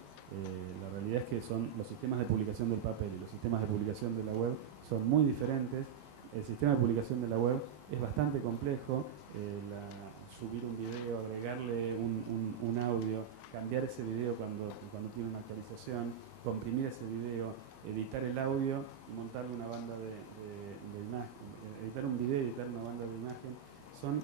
La realidad es que los sistemas de publicación del papel y los sistemas de publicación de la web son muy diferentes. El sistema de publicación de la web es bastante complejo. Subir un video, agregarle un audio, cambiar ese video cuando tiene una actualización, comprimir ese video, editar el audio y montarle una banda de imagen, editar un video y editar una banda de imagen, son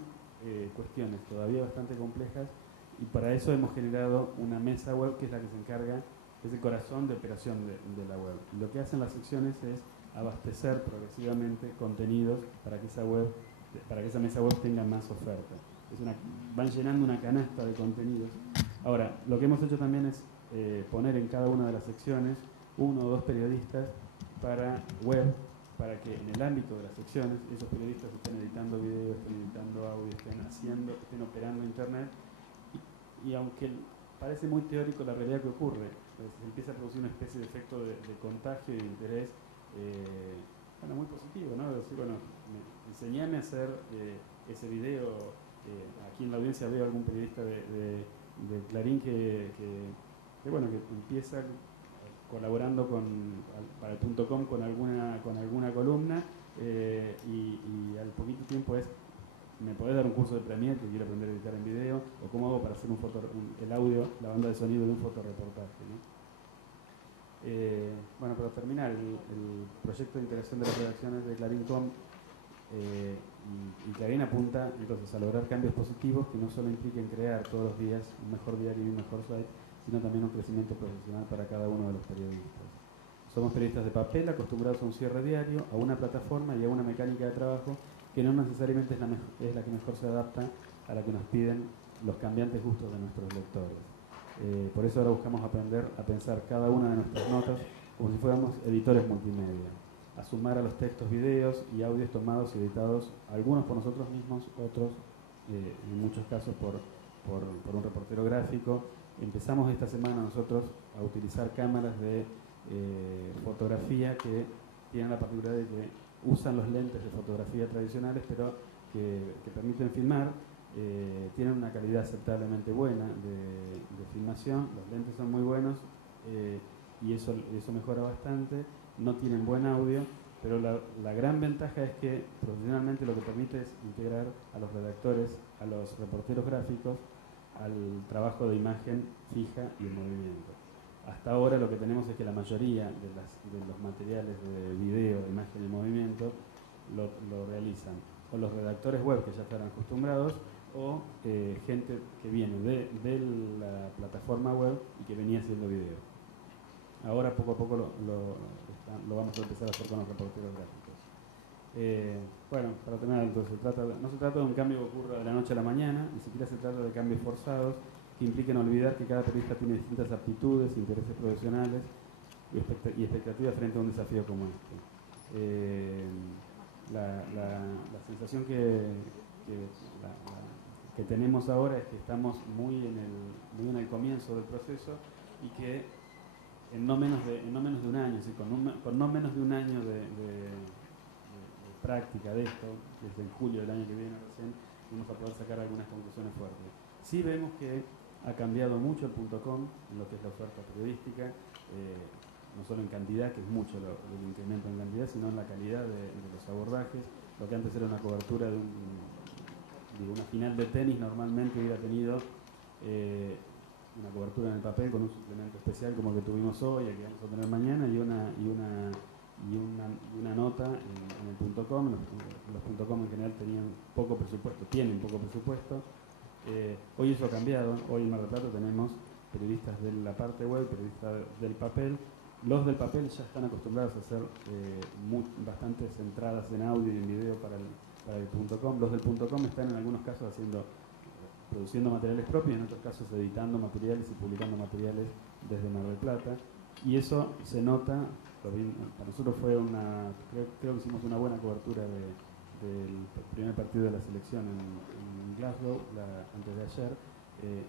cuestiones todavía bastante complejas, y para eso hemos generado una mesa web que es la que se encarga, es el corazón de operación de la web. Lo que hacen las secciones es abastecer progresivamente contenidos para que esa mesa web tenga más oferta. Van llenando una canasta de contenidos. Ahora, lo que hemos hecho también es poner en cada una de las secciones 1 o 2 periodistas para web, para que en el ámbito de las secciones esos periodistas estén editando video, estén editando audio, estén operando internet, y aunque parece muy teórico, la realidad que ocurre, se empieza a producir una especie de efecto de contagio y de interés, muy positivo, ¿no? Decir, enseñame a hacer ese video. Aquí en la audiencia veo algún periodista de Clarín que empieza colaborando para el .com con alguna columna, y al poquito tiempo ¿me podés dar un curso de Premiere que quiero aprender a editar en video? ¿O cómo hago para hacer el audio, la banda de sonido de un fotoreportaje, ¿no? Para terminar, el proyecto de integración de las redacciones de Clarín.com y Clarín apunta entonces a lograr cambios positivos que no solo impliquen crear todos los días un mejor diario y un mejor site, sino también un crecimiento profesional para cada uno de los periodistas. Somos periodistas de papel acostumbrados a un cierre diario, a una plataforma y a una mecánica de trabajo que no necesariamente es la que mejor se adapta a la que nos piden los cambiantes gustos de nuestros lectores. Por eso ahora buscamos aprender a pensar cada una de nuestras notas como si fuéramos editores multimedia, a sumar a los textos, videos y audios tomados y editados, algunos por nosotros mismos, otros en muchos casos por un reportero gráfico. Empezamos esta semana nosotros a utilizar cámaras de fotografía que tienen la particularidad de que usan los lentes de fotografía tradicionales, pero que permiten filmar. Tienen una calidad aceptablemente buena de filmación, los lentes son muy buenos, y eso mejora bastante. No tienen buen audio, pero la gran ventaja es que profesionalmente lo que permite es integrar a los redactores, a los reporteros gráficos, al trabajo de imagen fija y en movimiento. Hasta ahora lo que tenemos es que la mayoría de los materiales de video, de imagen y movimiento lo realizan o los redactores web que ya estarán acostumbrados, o gente que viene de la plataforma web y que venía haciendo video. Ahora poco a poco lo vamos a empezar a hacer con los reporteros gráficos. Para terminar, entonces, no se trata de un cambio que ocurra de la noche a la mañana, ni siquiera se trata de cambios forzados que impliquen olvidar que cada periodista tiene distintas aptitudes, intereses profesionales y expectativas frente a un desafío como este. La sensación que tenemos ahora es que estamos muy en el comienzo del proceso, y que en no menos de un año, ¿sí? con no menos de un año de práctica de esto, desde el julio del año que viene recién, vamos a poder sacar algunas conclusiones fuertes. Sí vemos que ha cambiado mucho el .com en lo que es la oferta periodística, no solo en cantidad, que es mucho el incremento en cantidad, sino en la calidad de los abordajes. Lo que antes era una cobertura de una final de tenis, normalmente hubiera tenido una cobertura en el papel con un suplemento especial como el que tuvimos hoy, el que vamos a tener mañana, y una nota en el .com. Los .com en general tienen poco presupuesto. Hoy eso ha cambiado. Hoy en Mar del Plata tenemos periodistas de la parte web, periodistas del papel, los del papel ya están acostumbrados a hacer bastantes entradas en audio y en video para el .com. Los del .com están en algunos casos produciendo materiales propios, en otros casos editando materiales y publicando materiales desde Mar del Plata. Y eso se nota, para nosotros fue creo que hicimos una buena cobertura del primer partido de la selección en Glasgow, antes de ayer,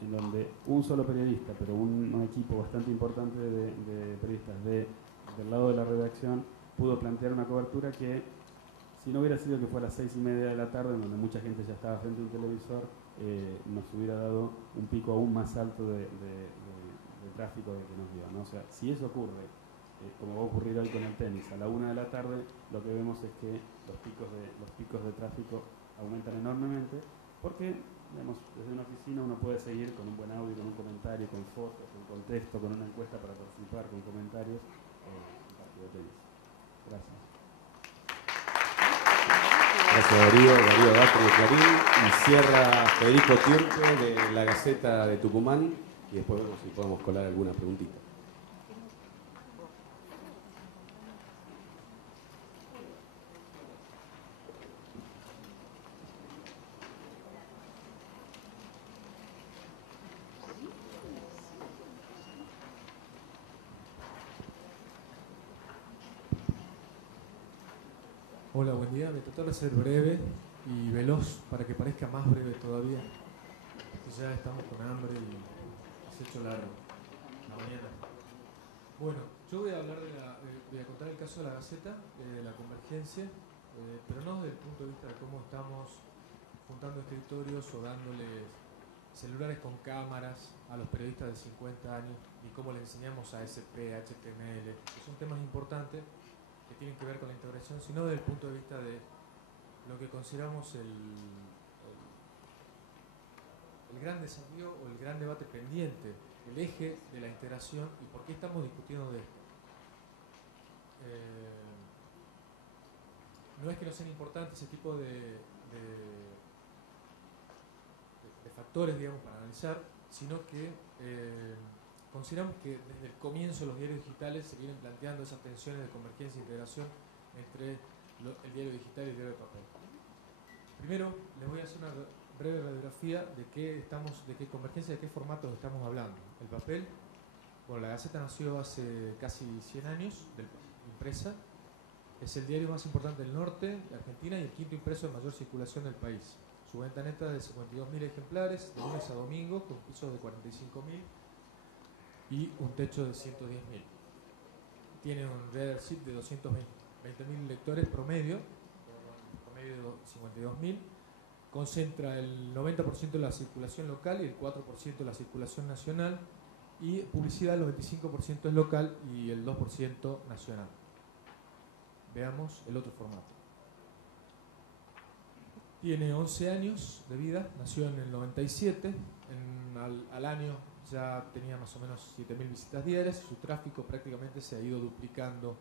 en donde un solo periodista, pero un equipo bastante importante de periodistas del lado de la redacción, pudo plantear una cobertura que, si no hubiera sido que fue a las 6:30 de la tarde, en donde mucha gente ya estaba frente a un televisor, nos hubiera dado un pico aún más alto de tráfico que nos dio, ¿no? O sea, si eso ocurre, como va a ocurrir hoy con el tenis, a la 1 de la tarde, lo que vemos es que los picos de tráfico aumentan enormemente, porque, digamos, desde una oficina uno puede seguir con un buen audio, con un comentario, con fotos, con contexto, con una encuesta para participar, con comentarios, un partido de tenis. Gracias. Gracias Darío Dacre de Clarín, y cierra Federico Tirpe de la Gaceta de Tucumán, y después vemos si podemos colar alguna preguntita. Hola, buen día. Voy a tratar de ser breve y veloz para que parezca más breve todavía. Porque ya estamos con hambre y se ha hecho largo la mañana. Bueno, yo voy a hablar voy a contar el caso de la Gaceta, de la convergencia, pero no desde el punto de vista de cómo estamos juntando escritorios o dándoles celulares con cámaras a los periodistas de 50 años y cómo les enseñamos ASP, HTML, que son temas importantes que tienen que ver con la integración, sino desde el punto de vista de lo que consideramos el gran desafío o el gran debate pendiente, el eje de la integración y por qué estamos discutiendo de esto. No es que no sean importantes ese tipo de factores, digamos, para analizar, sino que consideramos que desde el comienzo los diarios digitales se vienen planteando esas tensiones de convergencia e integración entre el diario digital y el diario de papel. Primero, les voy a hacer una breve radiografía de qué convergencia, de qué formatos estamos hablando. El papel, bueno, la Gaceta nació hace casi 100 años, impresa, es el diario más importante del norte de Argentina y el quinto impreso de mayor circulación del país. Su venta neta es de 52.000 ejemplares, de lunes a domingo, con pisos de 45.000 y un techo de 110.000. Tiene un readership de 220.000 lectores promedio de 52.000. Concentra el 90% de la circulación local y el 4% de la circulación nacional. Y publicidad, el 95% es local y el 2% nacional. Veamos el otro formato. Tiene 11 años de vida, nació en el 97, al año ya tenía más o menos 7.000 visitas diarias, su tráfico prácticamente se ha ido duplicando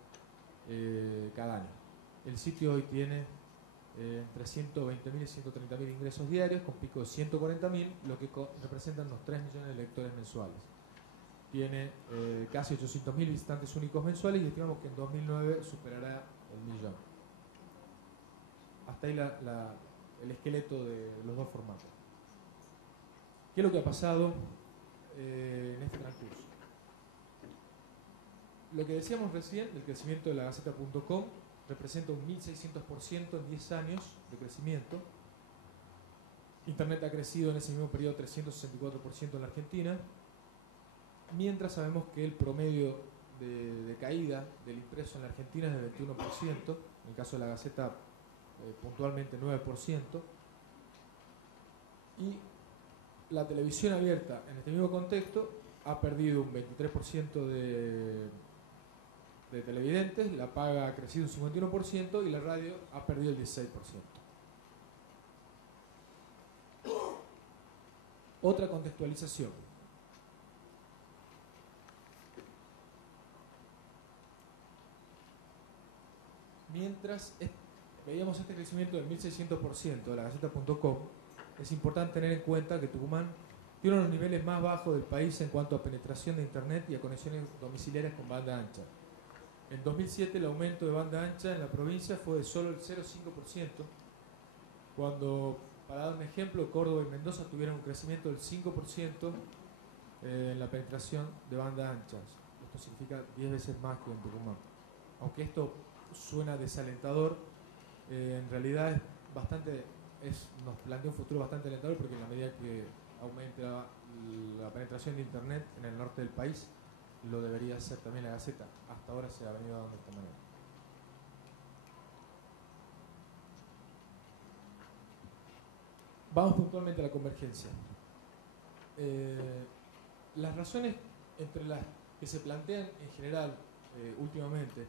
cada año. El sitio hoy tiene entre 120.000 y 130.000 ingresos diarios, con pico de 140.000, lo que representan unos 3 millones de lectores mensuales. Tiene casi 800.000 visitantes únicos mensuales y estimamos que en 2009 superará el millón. Hasta ahí el esqueleto de los dos formatos. ¿Qué es lo que ha pasado en este transcurso? Lo que decíamos recién, el crecimiento de la Gaceta.com representa un 1.600% en 10 años de crecimiento. Internet ha crecido en ese mismo periodo 364% en la Argentina, mientras sabemos que el promedio de caída del impreso en la Argentina es del 21%, en el caso de la Gaceta puntualmente 9%, y la televisión abierta en este mismo contexto ha perdido un 23% de televidentes, la paga ha crecido un 51% y la radio ha perdido el 16%. Otra contextualización. Mientras veíamos este crecimiento del 1.600% de la Gaceta.com, es importante tener en cuenta que Tucumán tiene uno de los niveles más bajos del país en cuanto a penetración de Internet y a conexiones domiciliarias con banda ancha. En 2007 el aumento de banda ancha en la provincia fue de solo el 0,5%, cuando, para dar un ejemplo, Córdoba y Mendoza tuvieron un crecimiento del 5% en la penetración de banda ancha. Esto significa 10 veces más que en Tucumán. Aunque esto suena desalentador, en realidad nos plantea un futuro bastante alentador, porque en la medida que aumente la penetración de Internet en el norte del país, lo debería hacer también la Gaceta. Hasta ahora se ha venido dando de esta manera. Vamos puntualmente a la convergencia. Las razones entre las que se plantean en general últimamente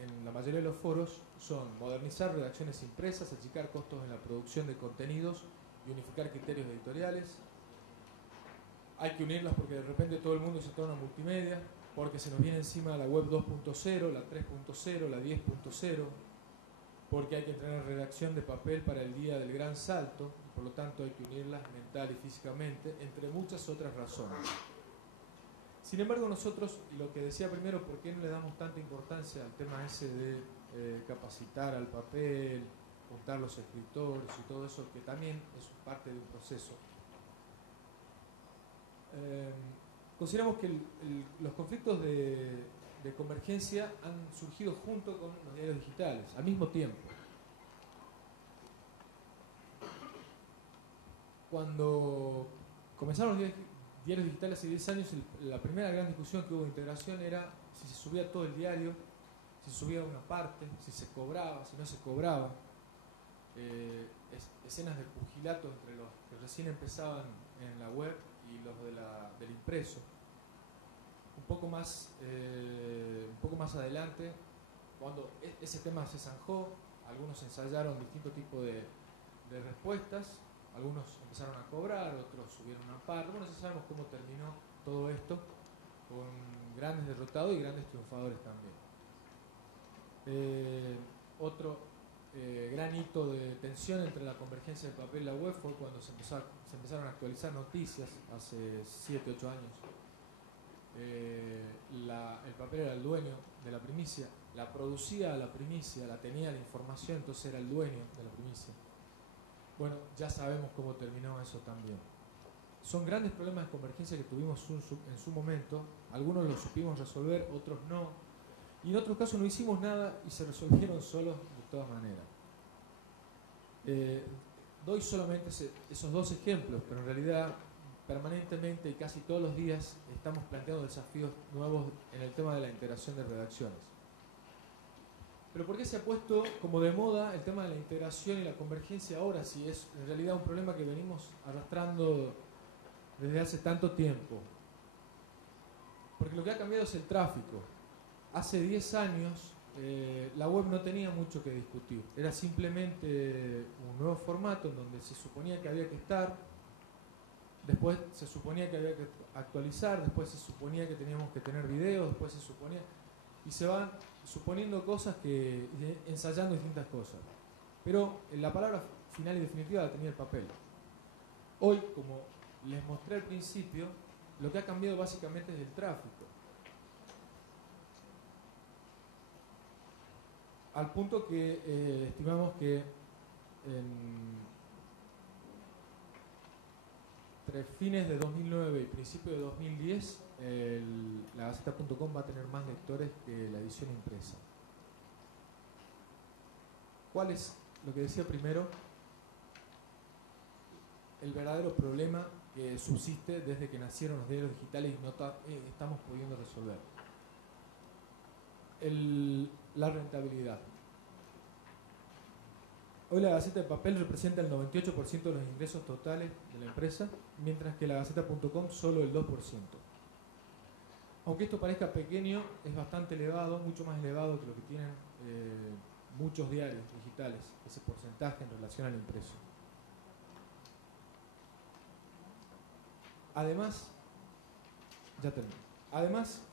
en la mayoría de los foros son modernizar redacciones impresas, achicar costos en la producción de contenidos y unificar criterios editoriales. Hay que unirlas porque de repente todo el mundo se torna multimedia, porque se nos viene encima la web 2.0, la 3.0, la 10.0, porque hay que entrenar redacción de papel para el día del gran salto, por lo tanto hay que unirlas mental y físicamente, entre muchas otras razones. Sin embargo, nosotros, lo que decía primero, ¿por qué no le damos tanta importancia al tema ese de capacitar al papel, juntar los escritores y todo eso, que también es parte de un proceso? Consideramos que los conflictos de convergencia han surgido junto con los diarios digitales, al mismo tiempo. Cuando comenzaron los diarios digitales hace 10 años, la primera gran discusión que hubo de integración era si se subía todo el diario, si se subía una parte, si se cobraba, si no se cobraba. Escenas de pugilato entre los que recién empezaban en la web y los del impreso. Un poco más adelante, cuando ese tema se zanjó, algunos ensayaron distintos tipos de respuestas, algunos empezaron a cobrar, otros subieron una parte. Bueno, ya sabemos cómo terminó todo esto, con grandes derrotados y grandes triunfadores también. Otro gran hito de tensión entre la convergencia del papel y la web fue cuando se empezaron a actualizar noticias hace 7, 8 años. El papel era el dueño de la primicia, la producía la primicia, la tenía la información, entonces era el dueño de la primicia. Bueno, ya sabemos cómo terminó eso también. Son grandes problemas de convergencia que tuvimos en su momento. Algunos los supimos resolver, otros no. Y en otros casos no hicimos nada y se resolvieron solos de todas maneras. Doy solamente esos dos ejemplos, pero en realidad permanentemente y casi todos los días estamos planteando desafíos nuevos en el tema de la integración de redacciones. Pero ¿por qué se ha puesto como de moda el tema de la integración y la convergencia ahora, si es en realidad un problema que venimos arrastrando desde hace tanto tiempo? Porque lo que ha cambiado es el tráfico. Hace 10 años la web no tenía mucho que discutir. Era simplemente un nuevo formato en donde se suponía que había que estar, después se suponía que había que actualizar, después se suponía que teníamos que tener videos, después se suponía... Y se van suponiendo cosas, ensayando distintas cosas. Pero la palabra final y definitiva la tenía el papel. Hoy, como les mostré al principio, lo que ha cambiado básicamente es el tráfico. Al punto que estimamos que entre fines de 2009 y principios de 2010 la Gaceta.com va a tener más lectores que la edición impresa. ¿Cuál es, lo que decía primero, el verdadero problema que subsiste desde que nacieron los diarios digitales y no estamos pudiendo resolver? La rentabilidad. Hoy la Gaceta de papel representa el 98% de los ingresos totales de la empresa, mientras que la Gaceta.com solo el 2%. Aunque esto parezca pequeño, es bastante elevado, mucho más elevado que lo que tienen muchos diarios digitales, ese porcentaje en relación al impreso. Además, ya termino. Además,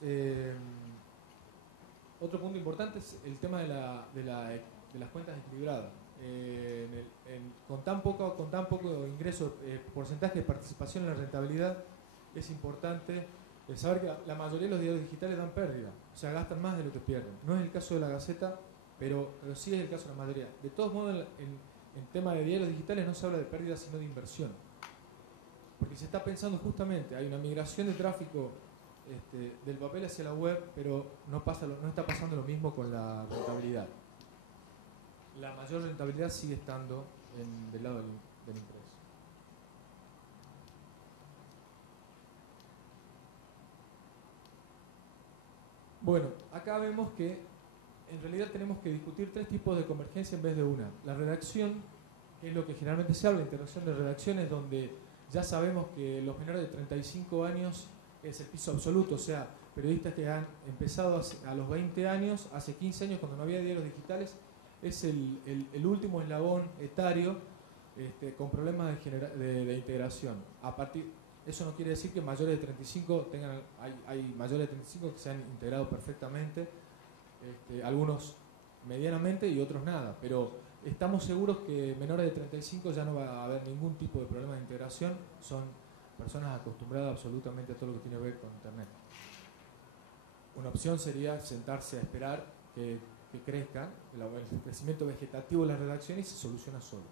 otro punto importante es el tema de las cuentas equilibradas. Con tan poco ingreso, porcentaje de participación en la rentabilidad, es importante el saber que la mayoría de los diarios digitales dan pérdida, o sea, gastan más de lo que pierden. No es el caso de la Gaceta, pero sí es el caso de la mayoría. De todos modos, en tema de diarios digitales no se habla de pérdida, sino de inversión. Porque se está pensando justamente, hay una migración de tráfico del papel hacia la web, pero no está pasando lo mismo con la rentabilidad. La mayor rentabilidad sigue estando del lado del impreso. Bueno, acá vemos que en realidad tenemos que discutir tres tipos de convergencia en vez de una. La redacción, que es lo que generalmente se habla, integración de redacciones, donde ya sabemos que los menores de 35 años es el piso absoluto, o sea, periodistas que han empezado a los 20 años, hace 15 años cuando no había diarios digitales, es el último eslabón etario con problemas de integración. Eso no quiere decir que mayores de 35 hay mayores de 35 que se han integrado perfectamente, algunos medianamente y otros nada, pero estamos seguros que menores de 35 ya no va a haber ningún tipo de problema de integración, son personas acostumbradas absolutamente a todo lo que tiene que ver con Internet. Una opción sería sentarse a esperar que crezca, el crecimiento vegetativo de las redacciones y se soluciona solo.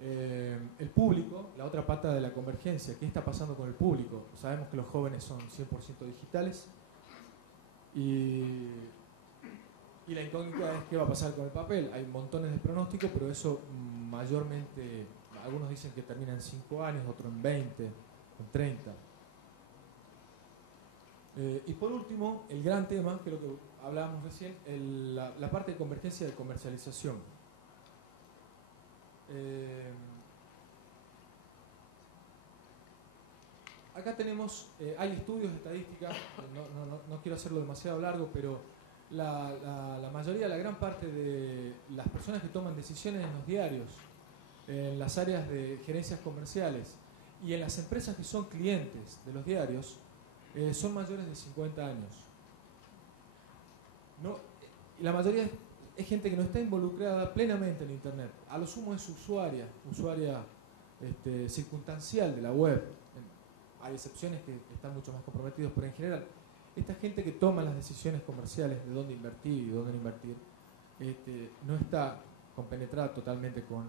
El público, la otra pata de la convergencia, ¿qué está pasando con el público? Sabemos que los jóvenes son 100% digitales y la incógnita es qué va a pasar con el papel. Hay montones de pronósticos, pero eso mayormente, algunos dicen que termina en 5 años, otros en 20, en 30. Y por último, el gran tema, que es lo que hablábamos recién, la parte de convergencia de comercialización. Acá tenemos, hay estudios de estadística, no quiero hacerlo demasiado largo, pero la mayoría, la gran parte de las personas que toman decisiones en los diarios, en las áreas de gerencias comerciales y en las empresas que son clientes de los diarios, son mayores de 50 años. La mayoría es gente que no está involucrada plenamente en Internet. A lo sumo es usuaria circunstancial de la web. Hay excepciones que están mucho más comprometidos, pero en general, esta gente que toma las decisiones comerciales de dónde invertir y dónde no invertir, no está compenetrada totalmente con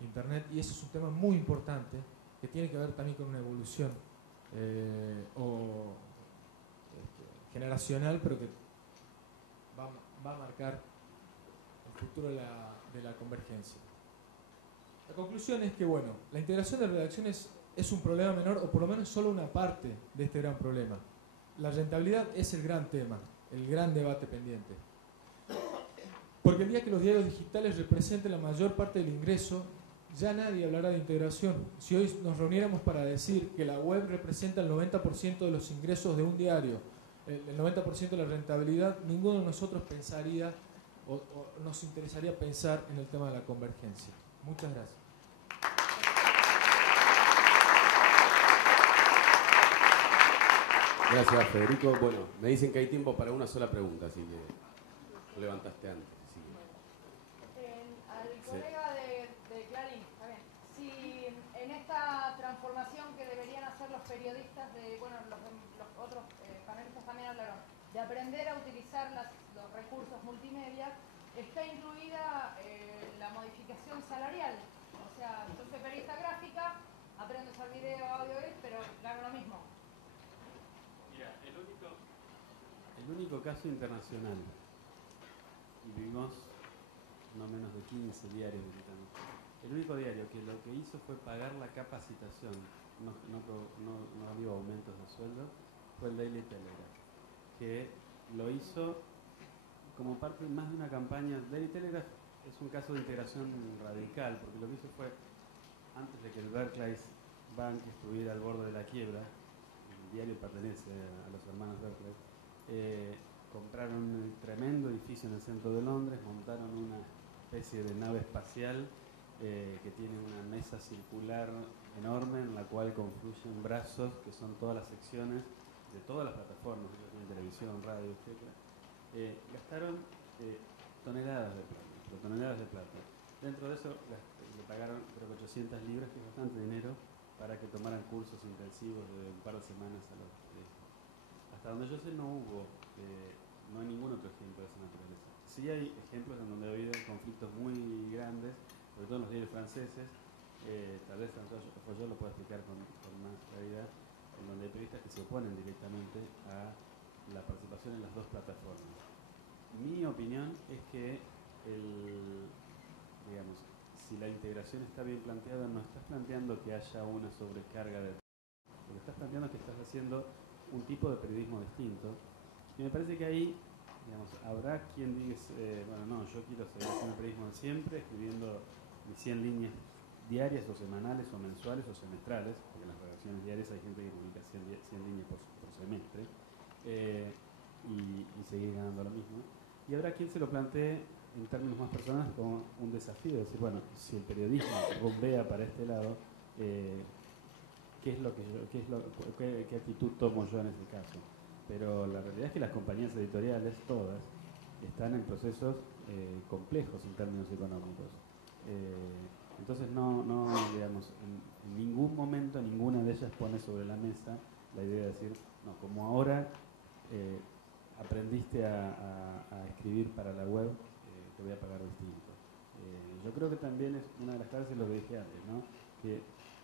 Internet, y eso es un tema muy importante que tiene que ver también con una evolución generacional, pero que va a marcar el futuro de la convergencia. La conclusión es que, bueno, la integración de redacciones es un problema menor, o por lo menos solo una parte de este gran problema. La rentabilidad es el gran tema, el gran debate pendiente. Porque el día que los diarios digitales representen la mayor parte del ingreso, ya nadie hablará de integración. Si hoy nos reuniéramos para decir que la web representa el 90% de los ingresos de un diario, el 90% de la rentabilidad, ninguno de nosotros pensaría o nos interesaría pensar en el tema de la convergencia. Muchas gracias. Gracias, Federico. Bueno, me dicen que hay tiempo para una sola pregunta, así que lo levantaste antes. Al colega de Clarín, a ver, si en esta transformación que deberían hacer los periodistas, los otros panelistas también hablaron, de aprender a utilizar los recursos multimedia, está incluida la modificación salarial. O sea, yo soy periodista gráfica, aprendo a usar video, audio, pero gano lo mismo. Mira, el único caso internacional, y vimos no menos de 15 diarios visitando, el único diario que lo que hizo fue pagar la capacitación, no dio aumentos de sueldo, fue el Daily Telegraph, que lo hizo como parte más de una campaña. Daily Telegraph es un caso de integración radical, porque lo que hizo fue, antes de que el Barclays Bank estuviera al borde de la quiebra, el diario pertenece a los hermanos Barclays, compraron un tremendo edificio en el centro de Londres, montaron una especie de nave espacial que tiene una mesa circular enorme en la cual confluyen brazos que son todas las secciones de todas las plataformas, televisión, radio, etc. Gastaron toneladas de plata. Dentro de eso le pagaron creo que 800 libras, que es bastante dinero, para que tomaran cursos intensivos de un par de semanas hasta donde yo sé no hubo, no hay ningún otro ejemplo de esa naturaleza. Sí hay ejemplos en donde ha habido conflictos muy grandes, sobre todo en los diarios franceses, tal vez François Follot lo pueda explicar con más claridad, en donde hay periodistas que se oponen directamente a la participación en las dos plataformas. Mi opinión es que digamos, si la integración está bien planteada, no estás planteando que haya una sobrecarga de... Lo que estás planteando es que estás haciendo un tipo de periodismo distinto. Y me parece que ahí, digamos, habrá quien diga, bueno, no, yo quiero seguir haciendo periodismo de siempre, escribiendo mis 100 líneas diarias o semanales o mensuales o semestrales, porque en las redacciones diarias hay gente que publica 100 líneas por semestre, y seguir ganando lo mismo. Y habrá quien se lo plantee en términos más personales como un desafío, decir, bueno, si el periodismo bombea para este lado, ¿qué actitud tomo yo en ese caso? Pero la realidad es que las compañías editoriales, todas, están en procesos complejos en términos económicos. Entonces digamos, en ningún momento ninguna de ellas pone sobre la mesa la idea de decir, no, como ahora aprendiste a escribir para la web, te voy a pagar distinto. Yo creo que también es una de las claves, lo que dije antes, ¿no? Que,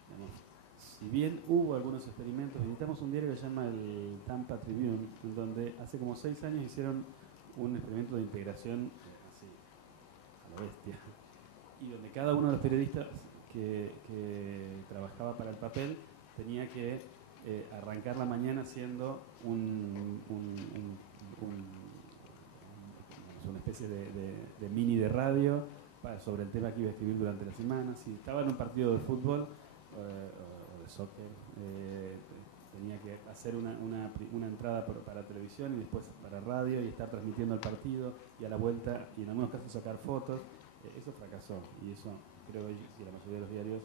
digamos, si bien hubo algunos experimentos, visitamos un diario que se llama el Tampa Tribune, en donde hace como 6 años hicieron un experimento de integración así, a lo bestia, y donde cada uno de los periodistas que trabajaba para el papel tenía que arrancar la mañana haciendo una especie de mini de radio sobre el tema que iba a escribir durante la semana. Si estaba en un partido de fútbol o de soccer, tenía que hacer una entrada para televisión y después para radio y estar transmitiendo el partido y a la vuelta, y en algunos casos sacar fotos. Eso fracasó, y eso creo que la mayoría de los diarios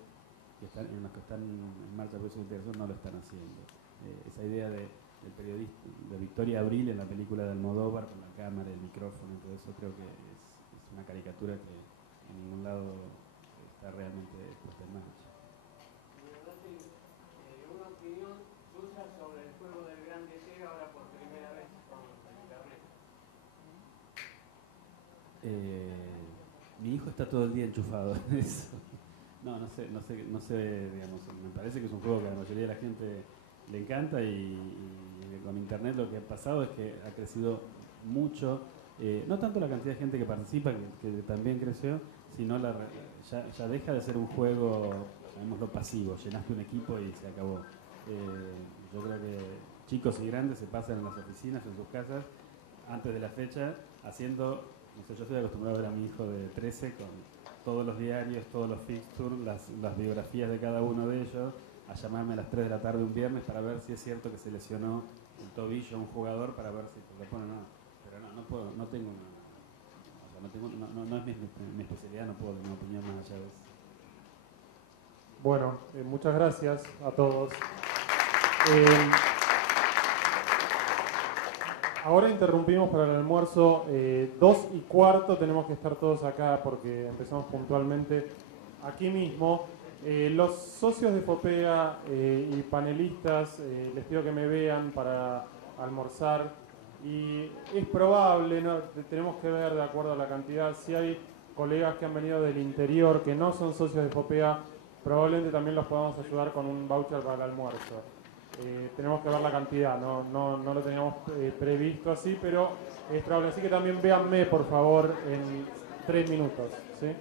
en los que están en marcha el proceso de integración no lo están haciendo. Esa idea del periodista, de Victoria Abril en la película de Almodóvar, con la cámara, el micrófono y todo eso, creo que es una caricatura que en ningún lado está realmente puesta en marcha. Una opinión suya sobre el juego del Gran Deseo ahora por primera vez con internet. Mi hijo está todo el día enchufado en eso. No sé, digamos, me parece que es un juego que a la mayoría de la gente le encanta y con internet lo que ha pasado es que ha crecido mucho, no tanto la cantidad de gente que participa, que también creció, sino ya deja de ser un juego, llamémoslo pasivo, llenaste un equipo y se acabó. Yo creo que chicos y grandes se pasan en las oficinas, en sus casas, antes de la fecha, haciendo, no sé, yo estoy acostumbrado a ver a mi hijo de 13 con todos los diarios, todos los fixtures, las biografías de cada uno de ellos, a llamarme a las 3 de la tarde un viernes para ver si es cierto que se lesionó el tobillo a un jugador, para ver si le ponen nada. Pero no puedo, no tengo no es mi especialidad, no puedo tener una opinión más allá de eso. Bueno, muchas gracias a todos. Ahora interrumpimos para el almuerzo, 2:15 tenemos que estar todos acá porque empezamos puntualmente aquí mismo. Los socios de FOPEA y panelistas, les pido que me vean para almorzar, y es probable, ¿no? Tenemos que ver de acuerdo a la cantidad, si hay colegas que han venido del interior que no son socios de FOPEA, probablemente también los podamos ayudar con un voucher para el almuerzo. Tenemos que ver la cantidad, no lo teníamos previsto así, pero es probable. Así que también véanme, por favor, en 3 minutos, ¿sí?